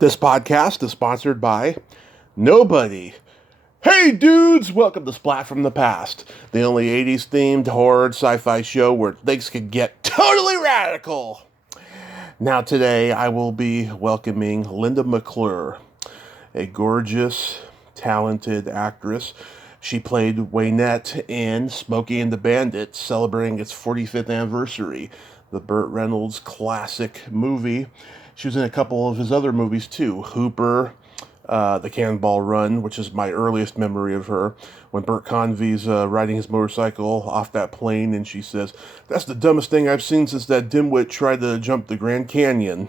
This podcast is sponsored by nobody. Hey dudes, welcome to Splat from the Past, the only 80s themed horror sci-fi show where things can get totally radical. Now today I will be welcoming Linda McClure, a gorgeous, talented actress. She played Waynette in Smokey and the Bandit, celebrating its 45th anniversary, the Burt Reynolds classic movie. She was in a couple of his other movies too, Hooper, the Cannonball Run, which is my earliest memory of her, when Burt Convey's riding his motorcycle off that plane and she says, "That's the dumbest thing I've seen since that dimwit tried to jump the Grand Canyon."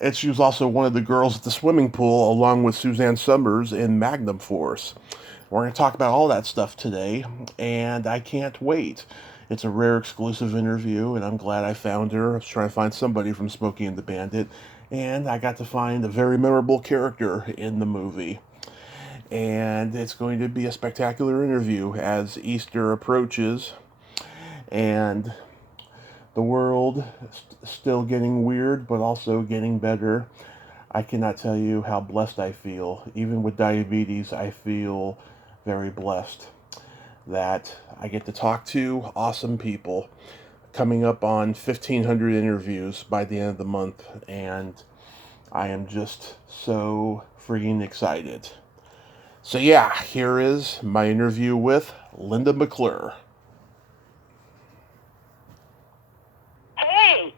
And she was also one of the girls at the swimming pool, along with Suzanne Summers in Magnum Force. We're going to talk about all that stuff today, and I can't wait. It's a rare exclusive interview, and I'm glad I found her. I was trying to find somebody from Smokey and the Bandit, and I got to find a very memorable character in the movie. And it's going to be a spectacular interview as Easter approaches, and the world is still getting weird, but also getting better. I cannot tell you how blessed I feel. Even with diabetes, I feel very blessed that I get to talk to awesome people. Coming up on 1,500 interviews by the end of the month, and I am just so freaking excited. So yeah, here is my interview with Linda McClure. Hey!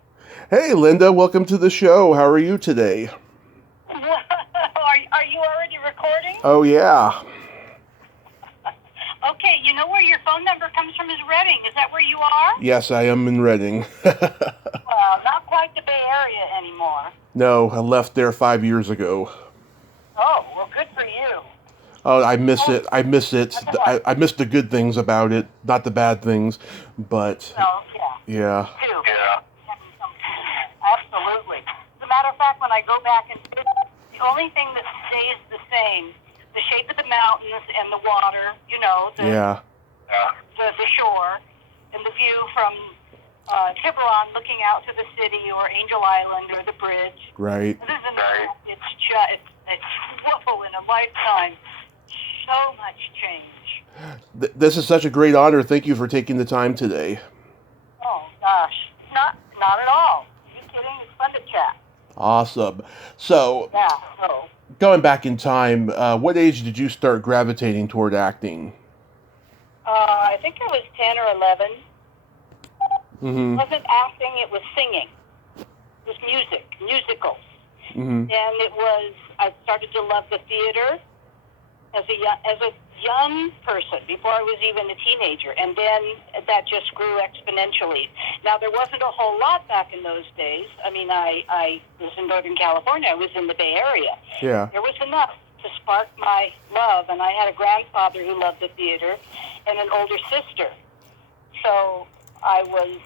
Hey Linda, welcome to the show. How are you today? Are you already recording? Oh yeah. Okay, you know where your phone number comes from is Reading. Is that where you are? Yes, I am in Reading. Well, not quite the Bay Area anymore. No, I left there 5 years ago. Oh, well, good for you. Oh, I miss it. I miss it. I miss the good things about it, not the bad things. But No, yeah. too. Yeah. Absolutely. As a matter of fact, when I go back and visit, the only thing that stays the same, the shape of the mountains and the water, you know, the shore, and the view from Tiburon looking out to the city or Angel Island or the bridge. Right. Other than that, it's whoa, in a lifetime, so much change. This is such a great honor. Thank you for taking the time today. Oh gosh, not at all. Are you kidding? It's fun to chat. Awesome. So, going back in time, what age did you start gravitating toward acting? I think I was 10 or 11. Mm-hmm. It wasn't acting, it was singing. It was musicals. Mm-hmm. And I started to love the theater as a young person, before I was even a teenager. And then that just grew exponentially. Now, there wasn't a whole lot back in those days. I mean, I was in Northern California. I was in the Bay Area. Yeah. There was enough to spark my love, and I had a grandfather who loved the theater and an older sister. So I was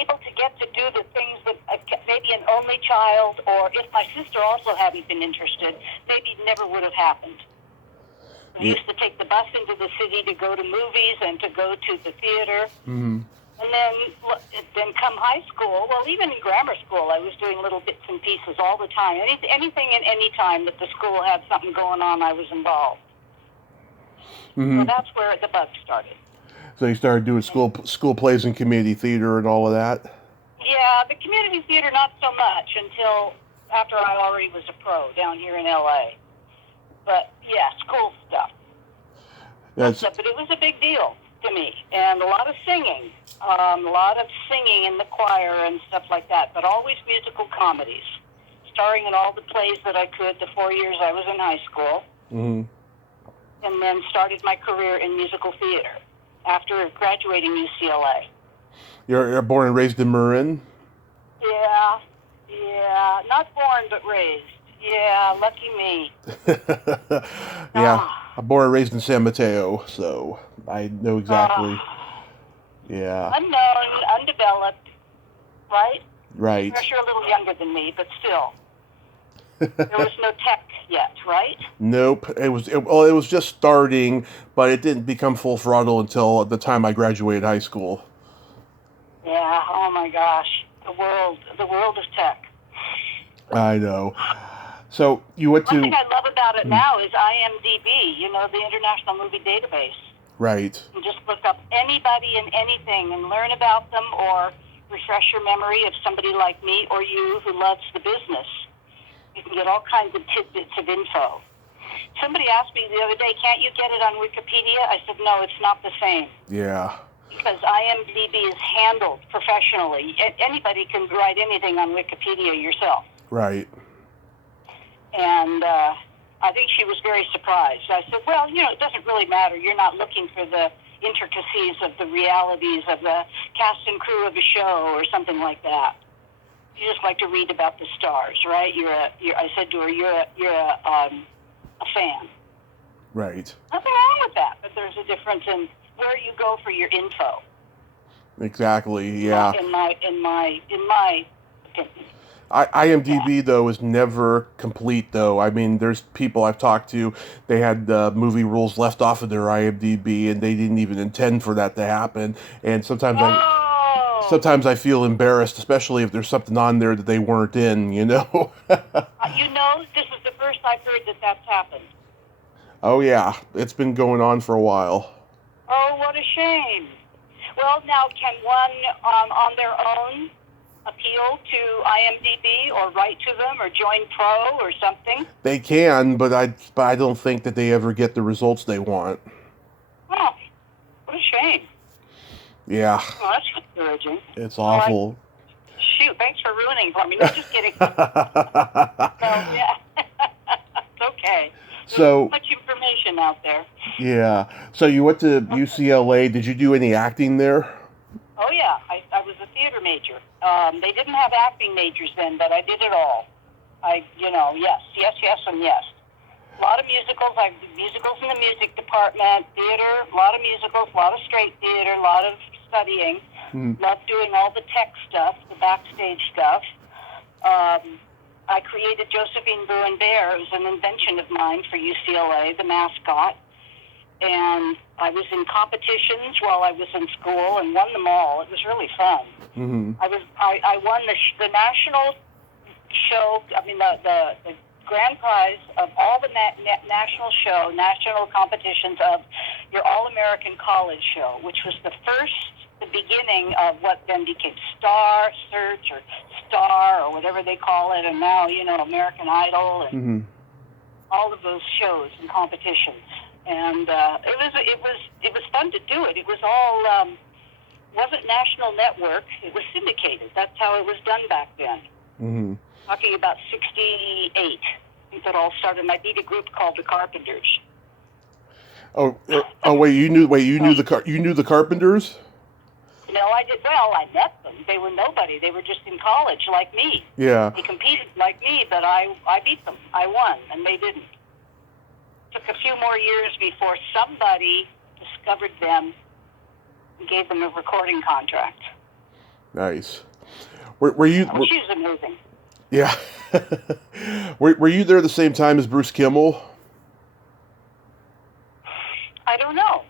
able to get to do the things that maybe an only child, or if my sister also hadn't been interested, maybe it never would have happened. We used to take the bus into the city to go to movies and to go to the theater. Mm-hmm. And then come high school, well, even in grammar school, I was doing little bits and pieces all the time. Anything and any time that the school had something going on, I was involved. Mm-hmm. So that's where the bug started. So you started doing school plays and community theater and all of that? Yeah, the community theater not so much until after I already was a pro down here in LA. But yeah, school stuff. But it was a big deal to me, and a lot of singing in the choir and stuff like that, but always musical comedies, starring in all the plays that I could the 4 years I was in high school. Mm-hmm. And then started my career in musical theater after graduating UCLA. You're born and raised in Marin? Yeah, not born but raised. Yeah, lucky me. Yeah, I'm born and raised in San Mateo, so I know exactly. Yeah. Unknown, undeveloped, right? Right. Of course, you're a little younger than me, but still. There was no tech yet, right? Nope. It was just starting, but it didn't become full throttle until the time I graduated high school. Yeah, oh my gosh. The world of tech. I know. So you went to... One thing I love about it now is IMDb, the International Movie Database. Right. You just look up anybody and anything and learn about them, or refresh your memory of somebody like me or you who loves the business. You can get all kinds of tidbits of info. Somebody asked me the other day, can't you get it on Wikipedia? I said, no, it's not the same. Yeah. Because IMDb is handled professionally. Anybody can write anything on Wikipedia yourself. Right. And I think she was very surprised. I said, well, it doesn't really matter. You're not looking for the intricacies of the realities of the cast and crew of a show or something like that. You just like to read about the stars, right? I said to her, you're a fan. Right. Nothing wrong with that, but there's a difference in where you go for your info. Exactly. Yeah. In my opinion. IMDb, though, is never complete, though. I mean, there's people I've talked to, they had movie rules left off of their IMDb, and they didn't even intend for that to happen. And sometimes I feel embarrassed, especially if there's something on there that they weren't in, This is the first I've heard that that's happened. Oh, yeah. It's been going on for a while. Oh, what a shame. Well, now, can one, on their own, appeal to IMDb or write to them or join pro or something? They can, but I don't think that they ever get the results they want. Oh, what a shame. Yeah. Well, that's discouraging. It's awful. Shoot, thanks for ruining for me. No, just kidding. Yeah. It's okay. There's much information out there. Yeah. So you went to UCLA. Did you do any acting there? Oh, yeah. I was a theater major. They didn't have acting majors then, but I did it all. Yes, and yes. A lot of musicals. I did musicals in the music department, theater, a lot of musicals, a lot of straight theater, a lot of studying. Loved doing all the tech stuff, the backstage stuff. I created Josephine Bruin Bear. It was an invention of mine for UCLA, the mascot. And I was in competitions while I was in school and won them all. It was really fun. Mm-hmm. I won the national show. I mean the grand prize of all the national competitions of your All-American College show, which was the beginning of what then became Star Search or Star or whatever they call it, and now American Idol and all of those shows and competitions. And it was fun to do it. It was all wasn't national network. It was syndicated. That's how it was done back then. Mm-hmm. Talking about '68. I think that all started. I beat a group called the Carpenters. Wait, you knew the Carpenters? No, I did. Well, I met them. They were nobody. They were just in college like me. Yeah. They competed like me, but I beat them. I won, and they didn't. Took a few more years before somebody discovered them and gave them a recording contract. Nice. Were you? She's amazing. Yeah. Were you there the same time as Bruce Kimmel? I don't know.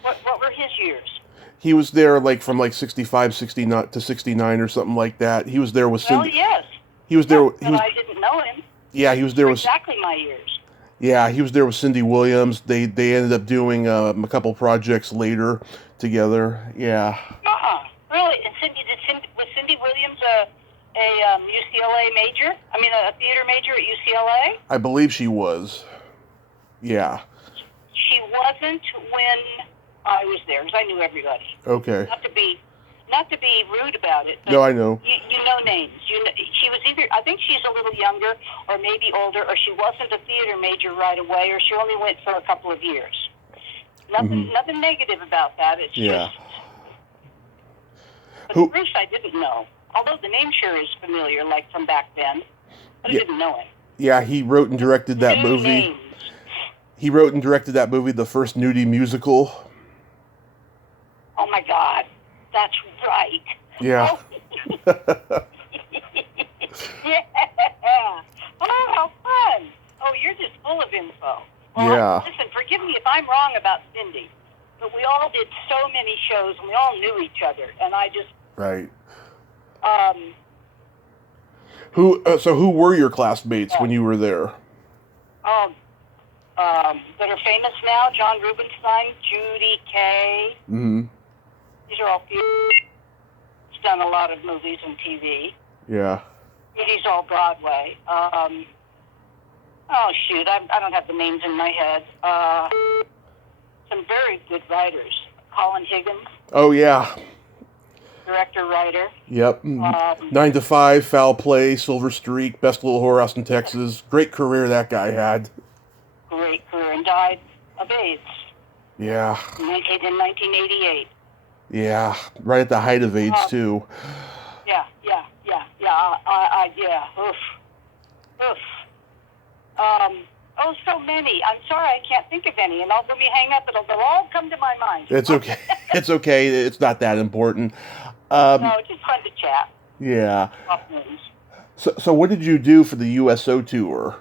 What were his years? He was there from 65, 69 to 69 or something like that. He was there with Cindy. Well, yes. He was there. But I didn't know him. Yeah, he was there with exactly my years. Yeah, he was there with Cindy Williams. They ended up doing a couple projects later together. Yeah. Really? And was Cindy Williams a UCLA major? I mean, a theater major at UCLA? I believe she was. Yeah. She wasn't when I was there, because I knew everybody. Okay. Not to be rude about it. But no, I know. You know names. She was either, I think she's a little younger, or maybe older, or she wasn't a theater major right away, or she only went for a couple of years. Nothing negative about that. It's just. But Bruce, I didn't know. Although the name sure is familiar, like from back then, but I didn't know him. Yeah, he wrote and directed that movie. Names. He wrote and directed that movie, the first nudie musical. Oh my God. That's right. Yeah. Yeah. Oh, how fun. Oh, you're just full of info. Well, yeah. Listen, forgive me if I'm wrong about Cindy, but we all did so many shows, and we all knew each other, and I just... Right. So who were your classmates when you were there? Um, that are famous now: John Rubinstein, Judy Kay. Mm-hmm. These are all few. He's done a lot of movies and TV. Yeah. Judy's all Broadway. Oh shoot, I don't have the names in my head. Some very good writers. Colin Higgins. Oh yeah. Director, writer. Yep. 9 to 5, Foul Play, Silver Streak, Best Little Whorehouse in Texas. Great career that guy had. Great career, and died of AIDS. Yeah. In 1988. Yeah. Right at the height of AIDS too. Yeah. Oof. So many. I'm sorry, I can't think of any, and when we hang up, they'll all come to my mind. It's okay. It's okay. It's not that important. No, just fun to chat. Yeah. So what did you do for the USO tour?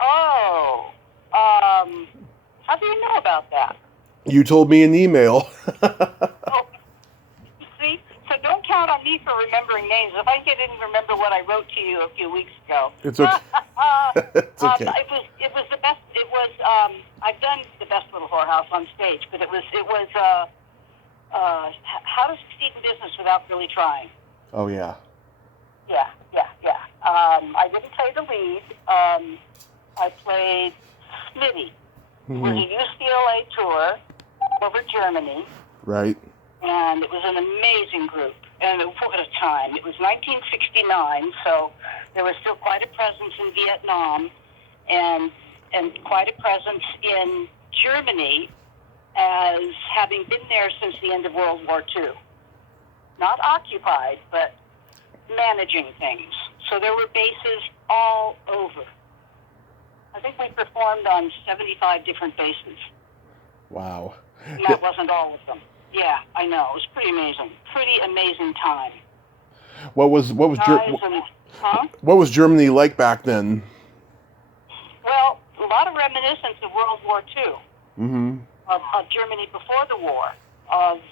Oh, how do you know about that? You told me in email. Oh, see, so don't count on me for remembering names. If I didn't remember what I wrote to you a few weeks ago, it's okay. It's okay. It was the best. It was. I've done the Best Little Whorehouse on stage, but it was. How to succeed in business without really trying. Oh yeah. Yeah. I didn't play the lead. I played Smitty. It was a UCLA tour over Germany. Right. And it was an amazing group. And what a time. It was 1969, so there was still quite a presence in Vietnam and quite a presence in Germany as having been there since the end of World War II. Not occupied, but managing things. So there were bases all over. I think we performed on 75 different bases. Wow. And that wasn't all of them. Yeah, I know. It was pretty amazing. Pretty amazing time. What was Germany like back then? Well, a lot of reminiscence of World War II. Mm-hmm. Of Germany before the war. Of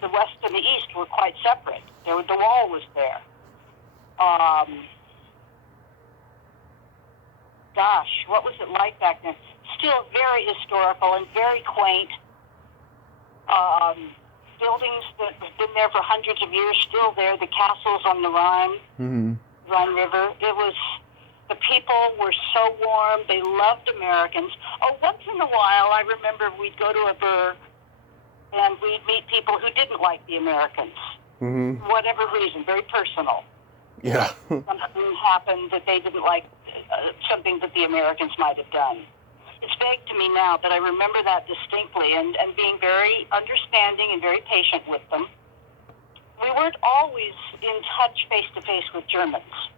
the West and the East were quite separate. The wall was there. Gosh, what was it like back then? Still very historical and very quaint. Buildings that have been there for hundreds of years, still there. The castles on the Rhine, Rhine River. The people were so warm. They loved Americans. Oh, once in a while, I remember we'd go to a burg and we'd meet people who didn't like the Americans. For whatever reason, very personal. Yeah. Something happened that they didn't like, something that the Americans might have done. It's vague to me now, but I remember that distinctly, and being very understanding and very patient with them. We weren't always in touch face-to-face with Germans.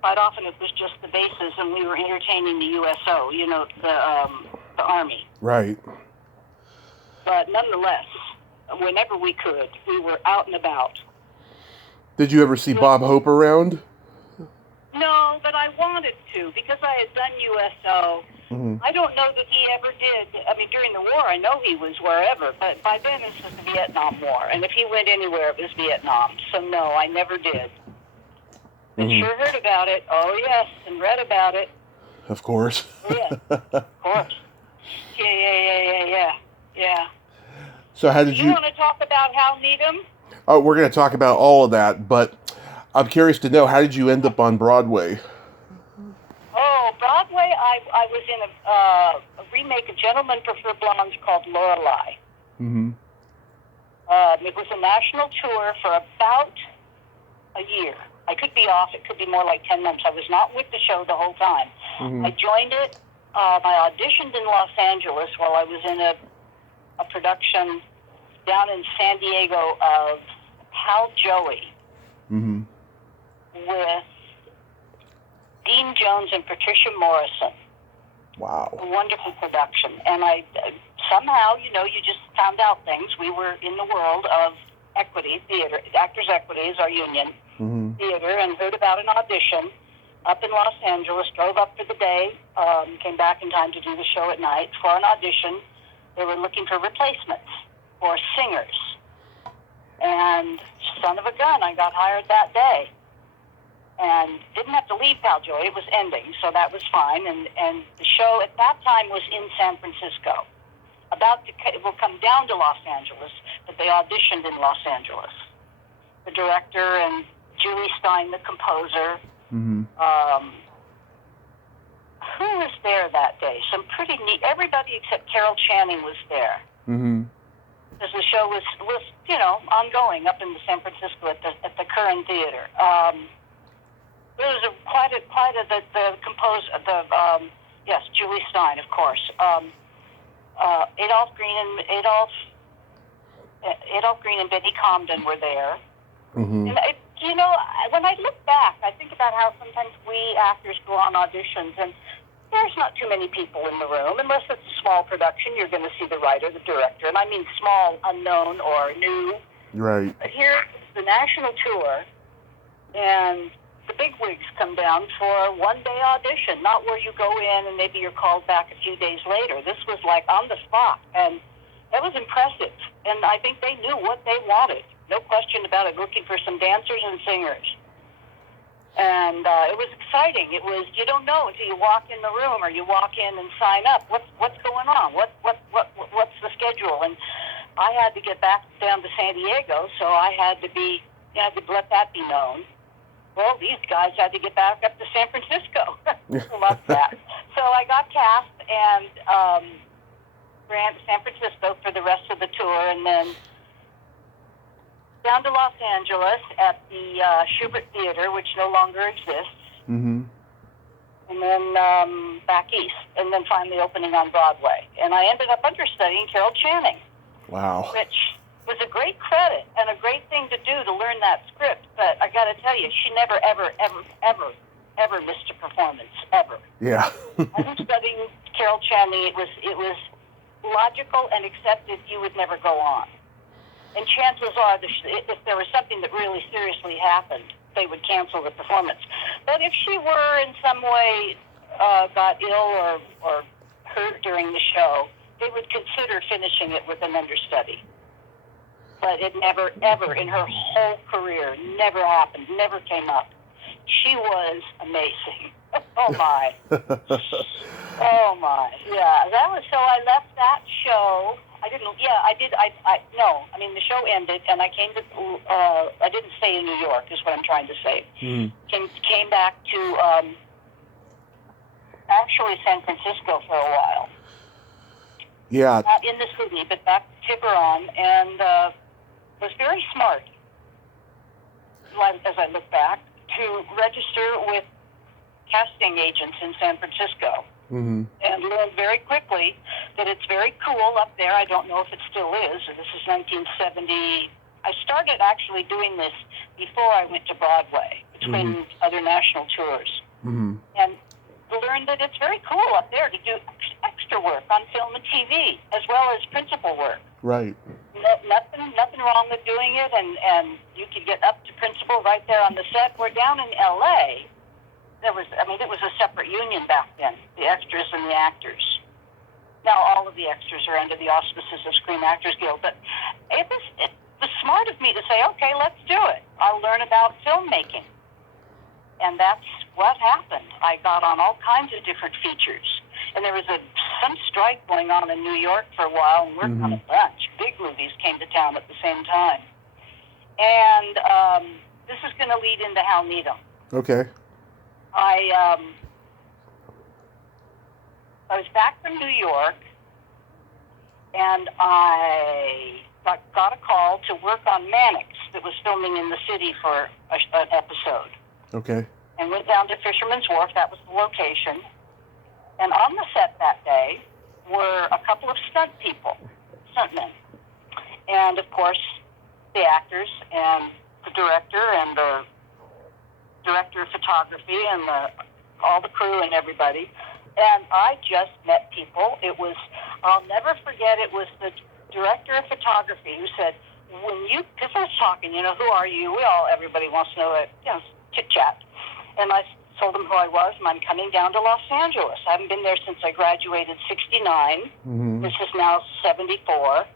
Quite often it was just the bases, and we were entertaining the USO, the Army. Right. But nonetheless, whenever we could, we were out and about. Did you ever see Bob Hope around? No, but I wanted to, because I had done USO. I don't know that he ever did. I mean, during the war, I know he was wherever, but by then this was the Vietnam War, and if he went anywhere, it was Vietnam. So no, I never did. But sure heard about it. Oh yes, and read about it. Of course. Yeah, of course. Yeah. So how did you want to talk about Hal Needham? Oh, we're going to talk about all of that, but I'm curious to know, how did you end up on Broadway? Oh, Broadway, I was in a remake of Gentlemen Prefer Blondes called Lorelei. It was a national tour for about a year. I could be off. It could be more like 10 months. I was not with the show the whole time. I joined it. I auditioned in Los Angeles while I was in a production down in San Diego of Hal Joey with Dean Jones and Patricia Morrison. Wow. A wonderful production. And I somehow, you just found out things. We were in the world of equity, theater, Actors Equity is our union, theater, and heard about an audition up in Los Angeles, drove up for the day, came back in time to do the show at night. For an audition, they were looking for replacements for singers. And son of a gun, I got hired that day. and didn't have to leave Pal Joy. It was ending, so that was fine. And the show at that time was in San Francisco. It will come down to Los Angeles, but they auditioned in Los Angeles. The director and Julie Stein, the composer. Mm-hmm. Who was there that day? Some pretty neat. Everybody except Carol Channing was there. Mm-hmm. Because the show was ongoing up in San Francisco at the Curran Theater. There was the composer, yes, Julie Stein, of course. Adolph Green and Betty Comden were there. Mm-hmm. And when I look back, I think about how sometimes we actors go on auditions, and there's not too many people in the room. Unless it's a small production, you're going to see the writer, the director, and I mean small, unknown, or new. Right. But here, it's the national tour, and the big wigs come down for a one-day audition, not where you go in and maybe you're called back a few days later. This was like on the spot, and that was impressive. And I think they knew what they wanted. No question about it, looking for some dancers and singers. And it was exciting. It was, you don't know until you walk in the room or you walk in and sign up. What's going on? What's the schedule? And I had to get back down to San Diego, so I had to let that be known. Well, these guys had to get back up to San Francisco. Love that. So I got cast and ran to San Francisco for the rest of the tour, and then down to Los Angeles at the Schubert Theater, which no longer exists. Mm-hmm. And then back east, and then finally opening on Broadway. And I ended up understudying Carol Channing. Wow. Which was a great credit and a great thing to do to learn that script. But I got to tell you, she never, ever missed a performance, ever. Yeah. Understudying Carol Channing, it was logical and accepted. You would never go on. And chances are, if there was something that really seriously happened, they would cancel the performance. But if she were in some way got ill or hurt during the show, they would consider finishing it with an understudy. But it never, ever, in her whole career, never happened, never came up. She was amazing. Oh, my. Oh, my. Yeah, so I left that show. The show ended, and I came to, I didn't stay in New York, is what I'm trying to say. Mm. Came back to, actually San Francisco for a while. Yeah. Not in the city, but back to Tiburon, and was very smart, as I look back, to register with casting agents in San Francisco. Mm-hmm. And learned very quickly that it's very cool up there. I don't know if it still is. This is 1970. I started actually doing this before I went to Broadway, between other national tours. Mm-hmm. And learned that it's very cool up there to do extra work on film and TV, as well as principal work. Right. Nothing wrong with doing it, and you could get up to principal right there on the set. We're down in L.A., it was a separate union back then, the extras and the actors. Now all of the extras are under the auspices of Screen Actors Guild, but it was smart of me to say, okay, let's do it. I'll learn about filmmaking. And that's what happened. I got on all kinds of different features. And there was some strike going on in New York for a while, and worked on a bunch. Big movies came to town at the same time. And this is going to lead into Hal Needham. Okay. I was back from New York, and I got a call to work on Mannix that was filming in the city for an episode. Okay. And went down to Fisherman's Wharf. That was the location. And on the set that day were a couple of stuntmen. And, of course, the actors and the director and the director of photography and all the crew and everybody. And I just met people. I'll never forget, it was the director of photography who said, because I was talking, who are you? Everybody wants to know, chit-chat. And I told him who I was, and I'm coming down to Los Angeles. I haven't been there since I graduated 69. Mm-hmm. This is now 74.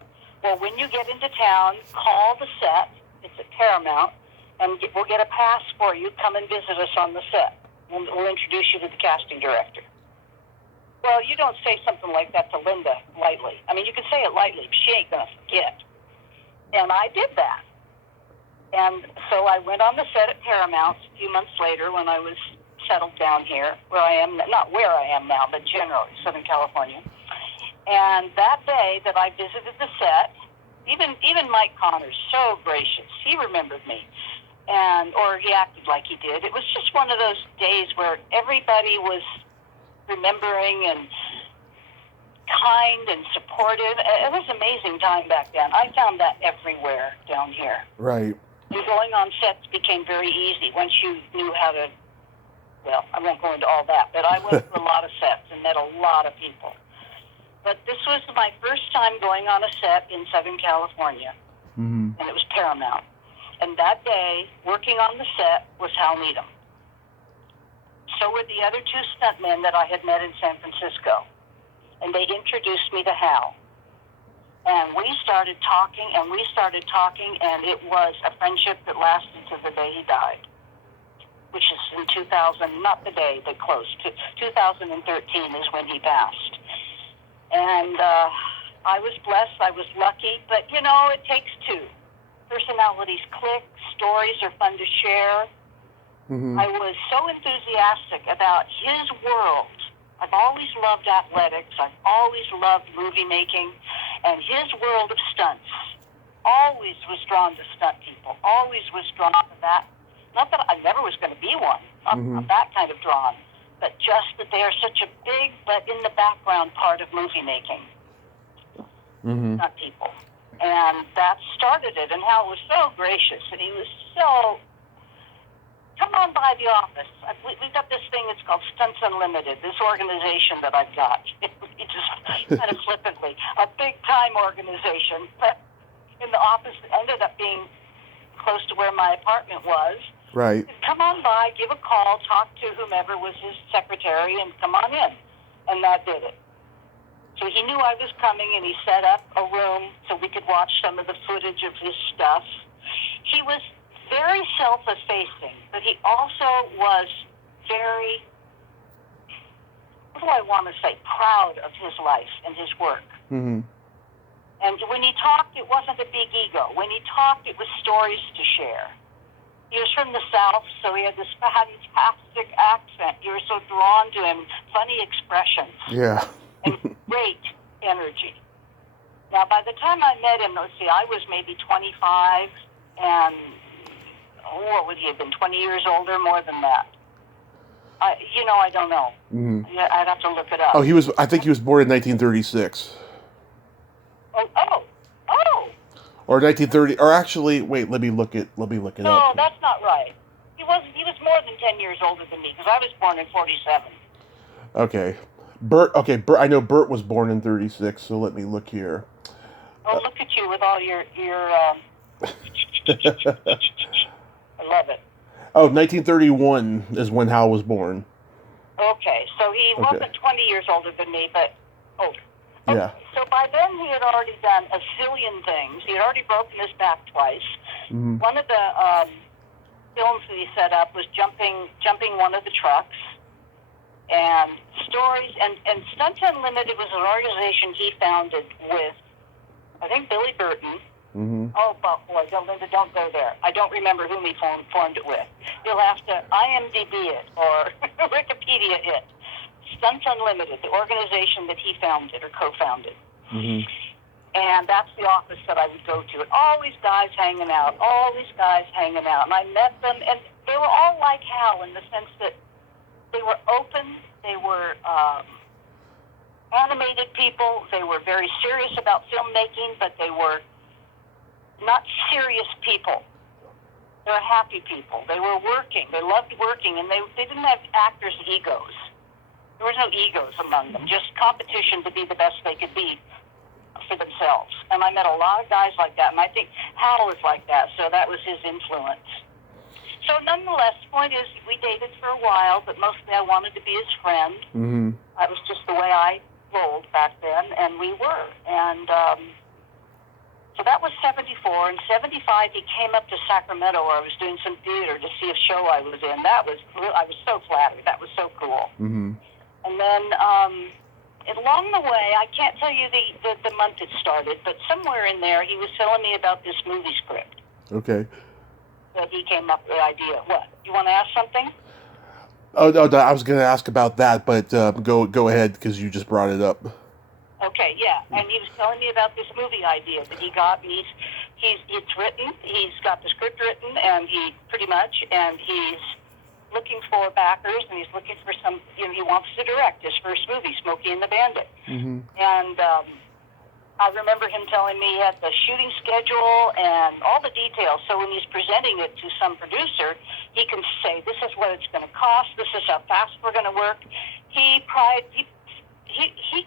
Well, when you get into town, call the set. It's at Paramount. and we'll get a pass for you. Come and visit us on the set. We'll introduce you to the casting director. Well, you don't say something like that to Linda lightly. I mean, you can say it lightly, but she ain't going to forget. And I did that. And so I went on the set at Paramount a few months later when I was settled down here, where I am, not where I am now, but generally, Southern California. And that day that I visited the set, even Mike Connors, so gracious, he remembered me. Or he acted like he did. It was just one of those days where everybody was remembering and kind and supportive. It was an amazing time back then. I found that everywhere down here. Right. And going on sets became very easy once you knew how to, well, I won't go into all that, but I went to a lot of sets and met a lot of people. But this was my first time going on a set in Southern California, and it was Paramount. And that day, working on the set was Hal Needham. So were the other two stuntmen that I had met in San Francisco. And they introduced me to Hal. And we started talking, and it was a friendship that lasted to the day he died, which is in 2000, not the day, but close to 2013 is when he passed. And I was blessed, I was lucky, but, you know, it takes two. Personalities click, stories are fun to share. I was so enthusiastic about his world. I've always loved athletics. I've always loved movie making. And his world of stunts always was drawn to stunt people, always was drawn to that. Not that I never was going to be one, not that kind of drawn, but just that they are such a big but in the background part of movie making. Stunt people. And that started it, and Hal was so gracious, and he was so, come on by the office. We've got this thing, it's called Stunts Unlimited, this organization that I've got. He just kind of flippantly, a big-time organization, but in the office that ended up being close to where my apartment was. Right. Come on by, give a call, talk to whomever was his secretary, and come on in. And that did it. So he knew I was coming, and he set up a room so we could watch some of the footage of his stuff. He was very self-effacing, but he also was very, what do I want to say, proud of his life and his work. And when he talked, it wasn't a big ego. When he talked, it was stories to share. He was from the South, so he had this fantastic accent. You were so drawn to him, funny expressions. Yeah. And great energy. Now, by the time I met him, let's see, I was maybe 25, and what would he have been, 20 years older, more than that? I don't know. I'd have to look it up. Oh, I think he was born in 1936. Oh. Or 1930, or actually, wait, let me look it up. No, that's not right. He was more than 10 years older than me, because I was born in 47. Okay. Bert, I know Bert was born in 36, so let me look here. Oh, look at you with all your I love it. Oh, 1931 is when Hal was born. Okay, so he wasn't 20 years older than me, but older. Okay, Yeah. so by then he had already done a zillion things. He had already broken his back twice. One of the films that he set up was jumping one of the trucks. And stories, and Stunts Unlimited was an organization he founded with, I think, Billy Burton. Oh, boy, Linda, don't go there. I don't remember whom he formed it with. You'll have to IMDb it or Wikipedia it. Stunts Unlimited, the organization that he founded or co-founded. And that's the office that I would go to. And all these guys hanging out. And I met them, and they were all like Hal in the sense that they were open, they were animated people, they were very serious about filmmaking, but they were not serious people. They were happy people. They were working. They loved working, and they didn't have actors' egos. There was no egos among them, just competition to be the best they could be for themselves. And I met a lot of guys like that, and I think Hal was like that, so that was his influence. So nonetheless, the point is, we dated for a while, but mostly I wanted to be his friend. That was just the way I rolled back then, and we were. And So that was 74. In 75, he came up to Sacramento where I was doing some theater to see a show I was in. I was so flattered. That was so cool. Mm-hmm. And then along the way, I can't tell you the month it started, but somewhere in there, he was telling me about this movie script. Okay. That he came up with the idea. What? You want to ask something? Oh, no, I was going to ask about that, but go ahead because you just brought it up. Okay, yeah, and he was telling me about this movie idea that he got, and it's written, he's got the script written, and he's looking for backers, and he's looking for he wants to direct his first movie, Smokey and the Bandit. Mm-hmm. And I remember him telling me he had the shooting schedule and all the details, so when he's presenting it to some producer, he can say, this is what it's going to cost, this is how fast we're going to work. He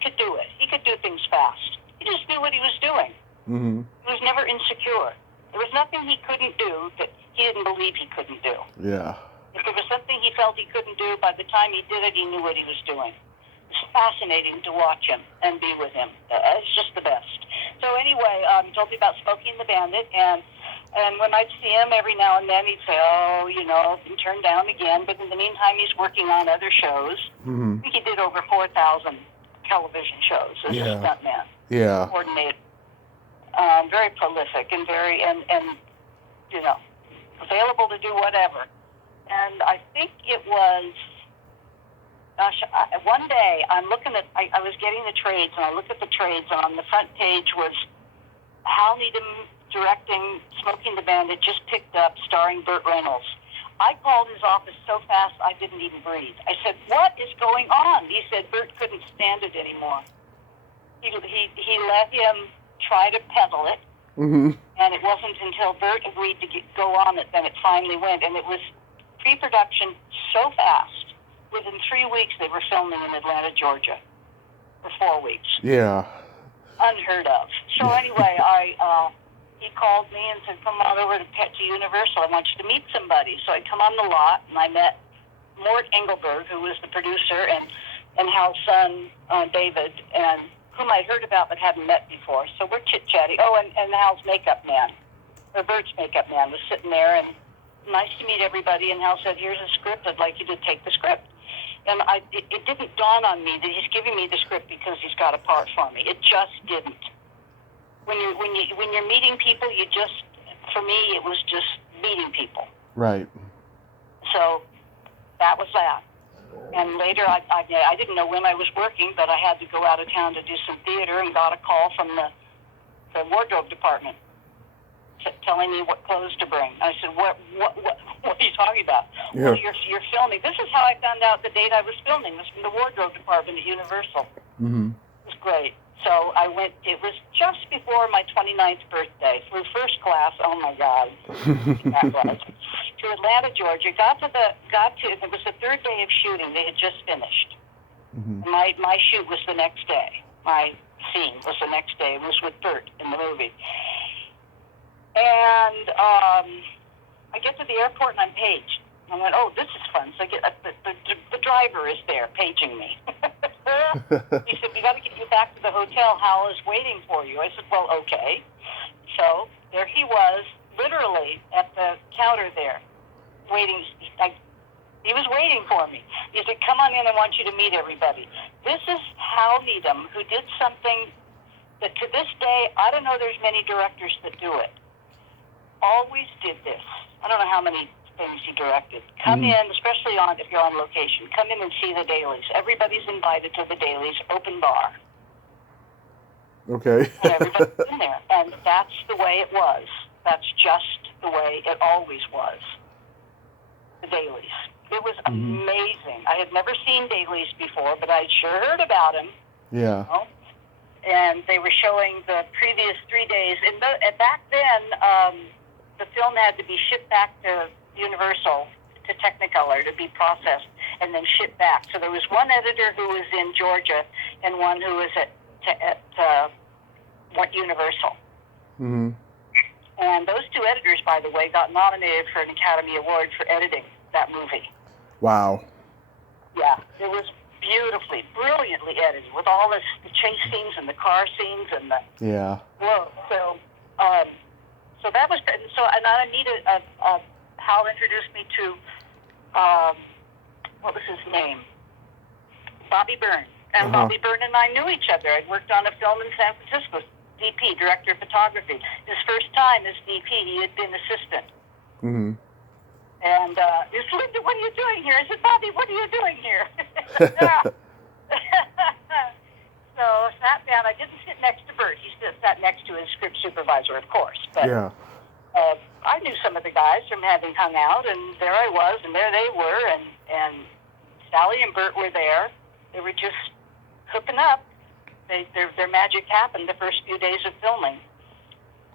could do it. He could do things fast. He just knew what he was doing. Mm-hmm. He was never insecure. There was nothing he couldn't do that he didn't believe he couldn't do. Yeah. If there was something he felt he couldn't do, by the time he did it, he knew what he was doing. It's fascinating to watch him and be with him. It's just the best. So anyway, he told me about Smokey and the Bandit, and when I'd see him every now and then, he'd say, been turned down again. But in the meantime, he's working on other shows. Mm-hmm. I think he did over 4,000 television shows as a stuntman. Yeah. Coordinator. Very prolific and very, and available to do whatever. And I think it was, one day I'm looking at, I was getting the trades, and I looked at the trades, and on the front page was Hal Needham directing Smokey and the Bandit, just picked up, starring Burt Reynolds. I called his office so fast I didn't even breathe. I said, what is going on? He said Burt couldn't stand it anymore. He let him try to peddle it, mm-hmm. and it wasn't until Burt agreed to go on it that it finally went. And it was pre-production so fast. Within 3 weeks, they were filming in Atlanta, Georgia, for 4 weeks. Yeah. Unheard of. So anyway, he called me and said, come on over to Universal. I want you to meet somebody. So I come on the lot, and I met Mort Engelberg, who was the producer, and Hal's son, David, and whom I'd heard about but hadn't met before. So we're chit-chatting. Oh, and Hal's makeup man, or Bert's makeup man, was sitting there, and nice to meet everybody. And Hal said, here's a script. I'd like you to take the script. And it didn't dawn on me that he's giving me the script because he's got a part for me. It just didn't. When you're meeting people, for me, it was just meeting people. Right. So that was that. And later, I didn't know when I was working, but I had to go out of town to do some theater, and got a call from the wardrobe department telling me what clothes to bring. I said, what are you talking about? Yeah. Well, you're filming. This is how I found out the date I was filming. It was from the wardrobe department at Universal. Mm-hmm. It was great. So I went, it was just before my 29th birthday, flew first class, oh my God, that was, to Atlanta, Georgia, got to, it was the third day of shooting. They had just finished. Mm-hmm. My shoot was the next day. My scene was the next day. It was with Burt in the movie. And I get to the airport and I'm paged. I went, oh, this is fun. So I get the driver is there paging me. He said, we got to get you back to the hotel. Hal is waiting for you. I said, well, okay. So there he was, literally at the counter there, waiting. He was waiting for me. He said, come on in. I want you to meet everybody. This is Hal Needham, who did something that to this day, I don't know there's many directors that do it. Always did this. I don't know how many things he directed. Come in, especially if you're on location, come in and see the dailies. Everybody's invited to the dailies, open bar. Okay. And everybody's in there. And that's the way it was. That's just the way it always was. The dailies. It was amazing. I had never seen dailies before, but I'd sure heard about him. Yeah. You know? And they were showing the previous 3 days. And back then, the film had to be shipped back to Universal, to Technicolor, to be processed, and then shipped back. So there was one editor who was in Georgia and one who was at Universal. Mm-hmm. And those two editors, by the way, got nominated for an Academy Award for editing that movie. Wow. Yeah, it was beautifully, brilliantly edited with all the chase scenes and the car scenes and the... Yeah. Whoa. So So that was so, and I needed Hal introduced me to what was his name, Bobby Byrne, and Bobby Byrne and I knew each other. I'd worked on a film in San Francisco, DP, director of photography. His first time as DP, he had been assistant. Mm-hmm. And is Linda, what are you doing here? I said, Bobby, what are you doing here? So sat down. I didn't sit next to Bert. He sat next to his script supervisor, of course. But I knew some of the guys from having hung out, and there I was, and there they were, and Sally and Bert were there. They were just hooking up. Their magic happened the first few days of filming,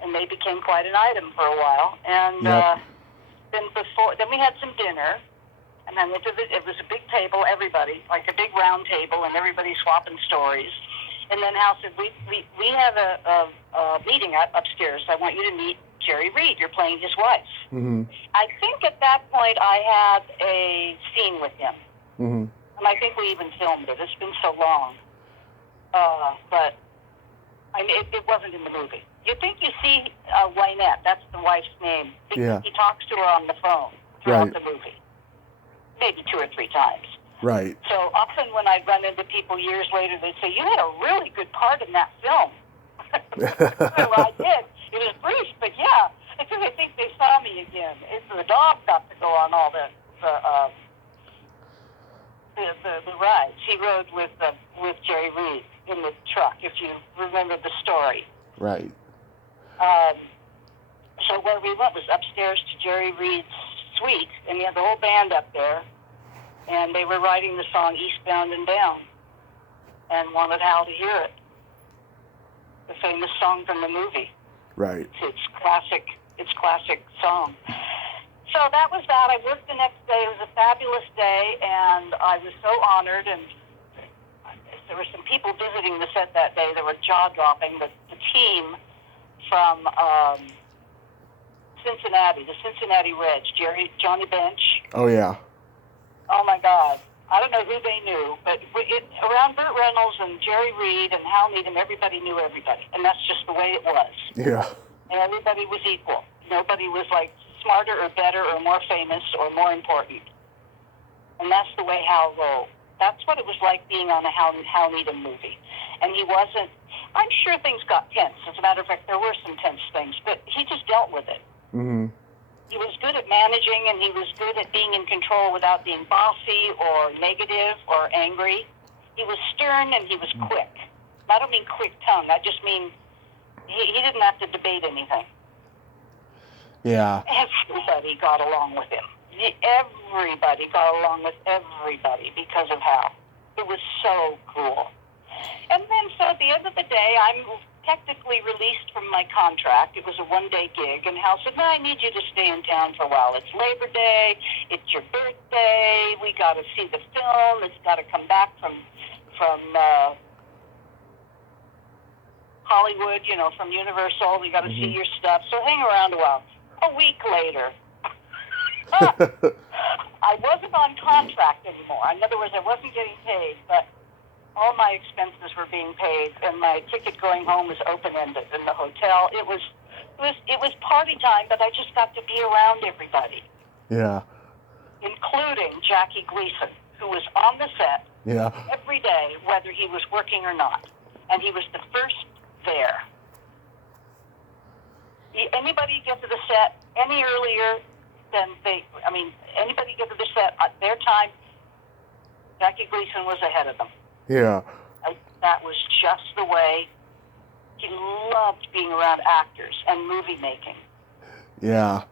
and they became quite an item for a while. And then we had some dinner, and then it was a big table, everybody, like a big round table, and everybody swapping stories. And then Hal said, we have a meeting upstairs. I want you to meet Jerry Reed. You're playing his wife. Mm-hmm. I think at that point I had a scene with him. Mm-hmm. And I think we even filmed it. It's been so long. But I mean, it wasn't in the movie. You think you see Waynette, that's the wife's name. He talks to her on the phone throughout the movie. Maybe 2 or 3 times. Right. So often when I run into people years later, they say, you had a really good part in that film. Well, I did. It was brief, but yeah. Because I think they saw me again. The dog got to go on all the rides. He rode with Jerry Reed in the truck, if you remember the story. Right. So where we went was upstairs to Jerry Reed's suite, and he had the whole band up there, and they were writing the song Eastbound and Down, and wanted Hal to hear it. The famous song from the movie. Right. It's classic song. So that was that. I worked the next day. It was a fabulous day, and I was so honored, and there were some people visiting the set that day that were jaw-dropping. The team from Cincinnati, the Cincinnati Reds, Johnny Bench. Oh, yeah. Oh, my God. I don't know who they knew, but around Burt Reynolds and Jerry Reed and Hal Needham, everybody knew everybody, and that's just the way it was. Yeah. And everybody was equal. Nobody was, like, smarter or better or more famous or more important. And that's the way Hal rolled. That's what it was like being on a Hal Needham movie. And he wasn't, I'm sure things got tense. As a matter of fact, there were some tense things, but he just dealt with it. Mm-hmm. He was good at managing, and he was good at being in control without being bossy or negative or angry. He was stern, and he was quick. I don't mean quick-tongued. I just mean he didn't have to debate anything. Yeah. Everybody got along with him. Everybody got along with everybody because of Hal. It was so cool. And then, so at the end of the day, I'm technically released from my contract. It was a one-day gig, and Hal said, no, I need you to stay in town for a while. It's Labor Day. It's your birthday. We got to see the film. It's got to come back from Hollywood, from Universal. We got to see your stuff. So hang around a while. A week later, I wasn't on contract anymore. In other words, I wasn't getting paid, but all my expenses were being paid, and my ticket going home was open-ended in the hotel. It was party time, but I just got to be around everybody. Yeah. Including Jackie Gleason, who was on the set every day, whether he was working or not. And he was the first there. Anybody get to the set any earlier than anybody get to the set at their time, Jackie Gleason was ahead of them. Yeah. That was just the way. He loved being around actors and movie making. Yeah.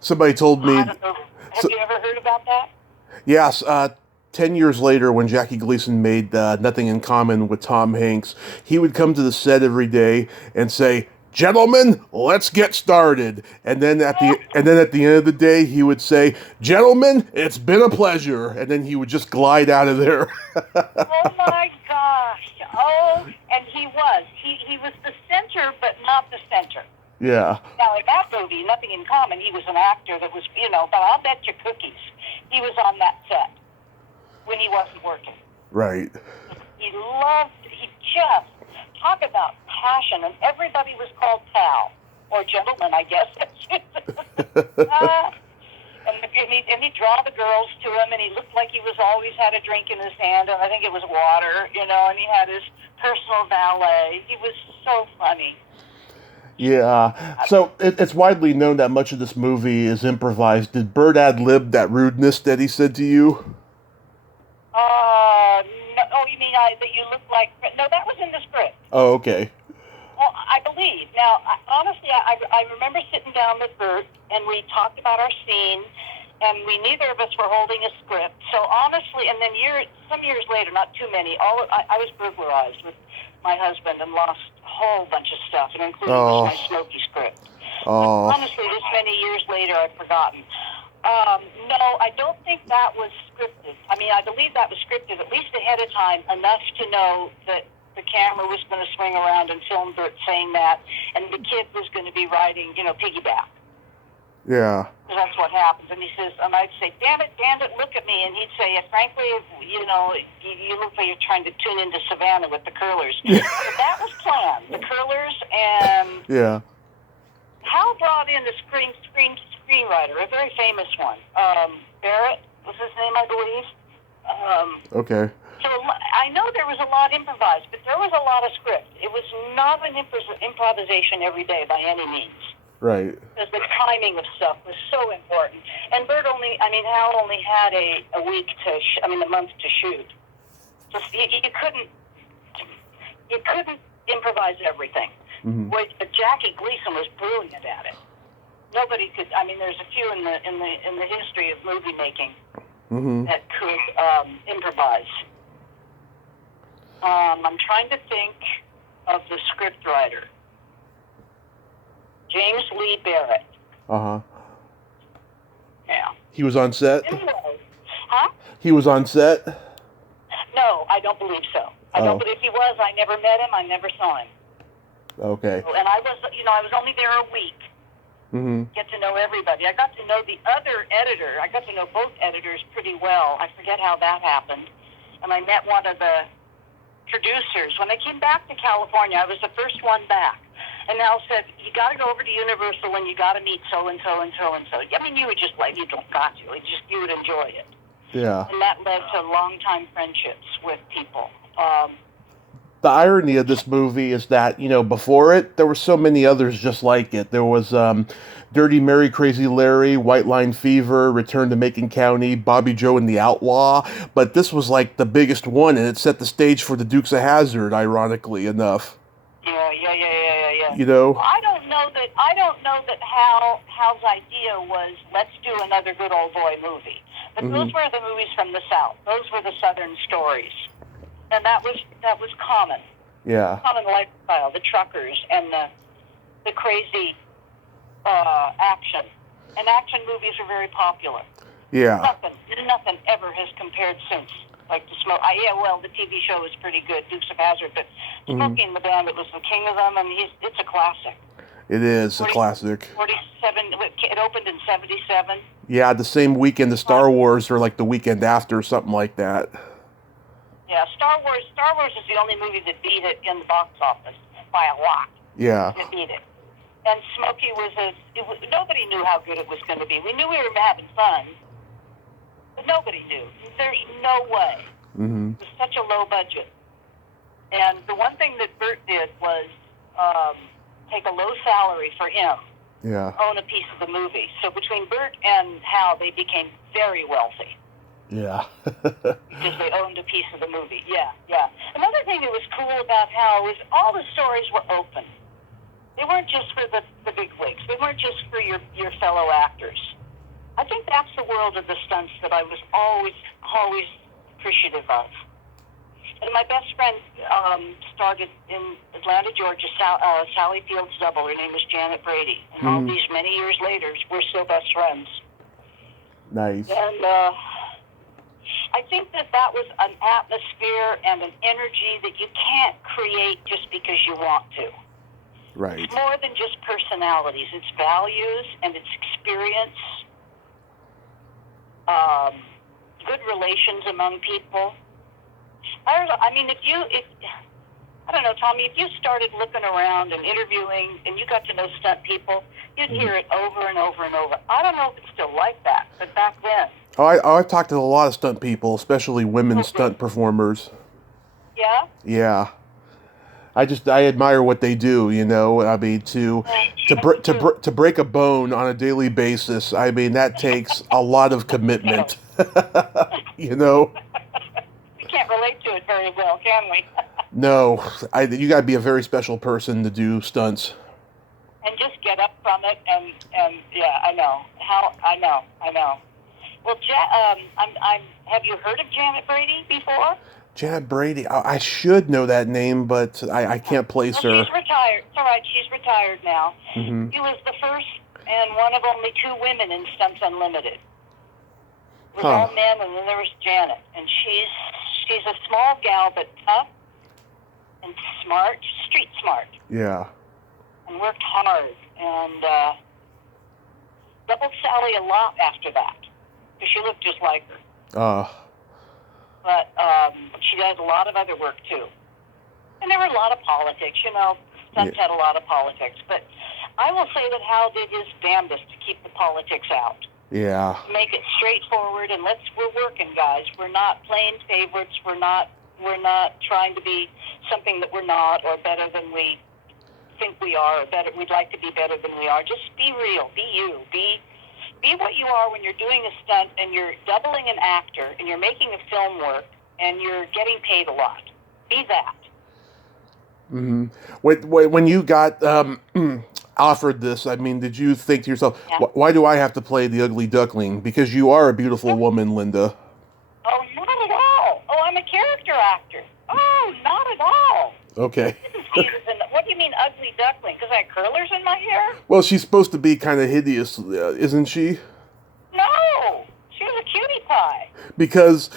Somebody told me... I don't know. Have you ever heard about that? Yes. 10 years later, when Jackie Gleason made Nothing in Common with Tom Hanks, he would come to the set every day and say, "Gentlemen, let's get started." And then at the end of the day, he would say, "Gentlemen, it's been a pleasure." And then he would just glide out of there. Oh my gosh! Oh, and he was the center, but not the center. Yeah. Now in that movie, Nothing in Common, he was an actor that was, but I'll bet you cookies, he was on that set when he wasn't working. Right. He just talk about passion, and everybody was called Pal. or gentleman, I guess. And he'd draw the girls to him, and he looked like he was always had a drink in his hand, and I think it was water, and he had his personal valet. He was so funny. Yeah. So it's widely known that much of this movie is improvised. Did Burt ad-lib that rudeness that he said to you? No, oh, you mean that you look like... No, that was in the script. Oh, okay. Well, I believe. Now, honestly, I remember sitting down with Burt, and we talked about our scene, and neither of us were holding a script. So honestly, and then some years later, not too many, I was burglarized with my husband and lost a whole bunch of stuff, and including my Smokey script. Oh. But honestly, this many years later, I've forgotten. No, I don't think that was scripted. I mean, I believe that was scripted at least ahead of time, enough to know that the camera was going to swing around and film Burt saying that, and the kid was going to be riding, piggyback. Yeah. That's what happens. And he says, and I'd say, Bandit, look at me. And he'd say, frankly, you look like you're trying to tune into Savannah with the curlers. Yeah. So that was planned. The curlers and... Yeah. Hal brought in a screenwriter, a very famous one. Barrett was his name, I believe. Okay. So I know there was a lot improvised, but there was a lot of script. It was not an improvisation every day by any means. Right. Because the timing of stuff was so important. And Hal only had a month to shoot. So you couldn't improvise everything. Mm-hmm. But Jackie Gleason was brilliant at it. Nobody could. I mean, there's a few in the history of movie making that could improvise. I'm trying to think of the scriptwriter. James Lee Barrett. Uh-huh. Yeah. He was on set? Anyway. Huh? He was on set? No, I don't believe so. I don't believe he was. I never met him. I never saw him. Okay. And I was only there a week. Mm-hmm. Get to know everybody. I got to know the other editor. I got to know both editors pretty well. I forget how that happened. And I met one of the producers. When I came back to California, I was the first one back. And Al said, you got to go over to Universal and you got to meet so-and-so and so-and-so. I mean, you would just you don't got to. You would enjoy it. Yeah. And that led to long-time friendships with people. The irony of this movie is that, before it, there were so many others just like it. There was Dirty Mary, Crazy Larry, White Line Fever, Return to Macon County, Bobby Joe and the Outlaw. But this was like the biggest one, and it set the stage for the Dukes of Hazzard, ironically enough. Yeah. I don't know that Hal's idea was, let's do another good old boy movie. But those were the movies from the South. Those were the Southern stories. And that was common. Yeah. Common lifestyle, the truckers and the crazy action. And action movies are very popular. Yeah. Nothing ever has compared since. Like the TV show was pretty good, Dukes of Hazzard, but Smokey and the Bandit was the king of them, and it's a classic. It is a classic. 47. It opened in 77. Yeah, the same weekend as Star Wars, or like the weekend after, or something like that. Yeah, Star Wars is the only movie that beat it in the box office by a lot. Yeah. It beat it. And Smokey nobody knew how good it was going to be. We knew we were having fun, but nobody knew. There's no way. Mm-hmm. It was such a low budget. And the one thing that Burt did was take a low salary for him, own a piece of the movie. So between Burt and Hal, they became very wealthy. Yeah. Because they owned a piece of the movie. Yeah. Another thing that was cool about Hal was all the stories were open. They weren't just for the big wigs. They weren't just for your fellow actors. I think that's the world of the stunts that I was always appreciative of. And my best friend started in Atlanta, Georgia, Sally Field's double. Her name was Janet Brady. And all these many years later, we're still best friends. Nice. And I think that was an atmosphere and an energy that you can't create just because you want to. Right. It's more than just personalities. It's values and it's experience. Good relations among people. I don't know. I mean, I don't know, Tommy, if you started looking around and interviewing and you got to know stunt people, you'd hear it over and over and over. I don't know if it's still like that, but back then. Oh, I've talked to a lot of stunt people, especially women stunt performers. Yeah? Yeah. I admire what they do, you know. I mean, to break a bone on a daily basis. I mean, that takes a lot of commitment. You know. We can't relate to it very well, can we? No, you got to be a very special person to do stunts. And just get up from it, and yeah, I know. I know. Well, have you heard of Janet Brady before? Janet Brady, I should know that name, but I can't place her. She's retired. It's all right. She's retired now. Mm-hmm. She was the first and one of only 2 women in Stunts Unlimited. It was all men, and then there was Janet, and she's a small gal, but tough and smart, street smart. Yeah. And worked hard, and doubled Sally a lot after that, because she looked just like her. But she does a lot of other work, too. And there were a lot of politics, you know. Stunts had a lot of politics. But I will say that Hal did his damnedest to keep the politics out. Yeah. Make it straightforward, and we're working, guys. We're not playing favorites. We're not trying to be something that we're not, or better than we think we are, or better. We'd like to be better than we are. Just be real. Be you. Be what you are when you're doing a stunt and you're doubling an actor and you're making a film work and you're getting paid a lot. Be that. Mm-hmm. When you got offered this, I mean, did you think to yourself, why do I have to play the ugly duckling? Because you are a beautiful woman, Linda. Oh, not at all. Oh, I'm a character actor. Oh, not at all. Okay. What do you mean ugly duckling? Because I have curlers in my hair? Well, she's supposed to be kind of hideous, isn't she? No, she was a cutie pie. Because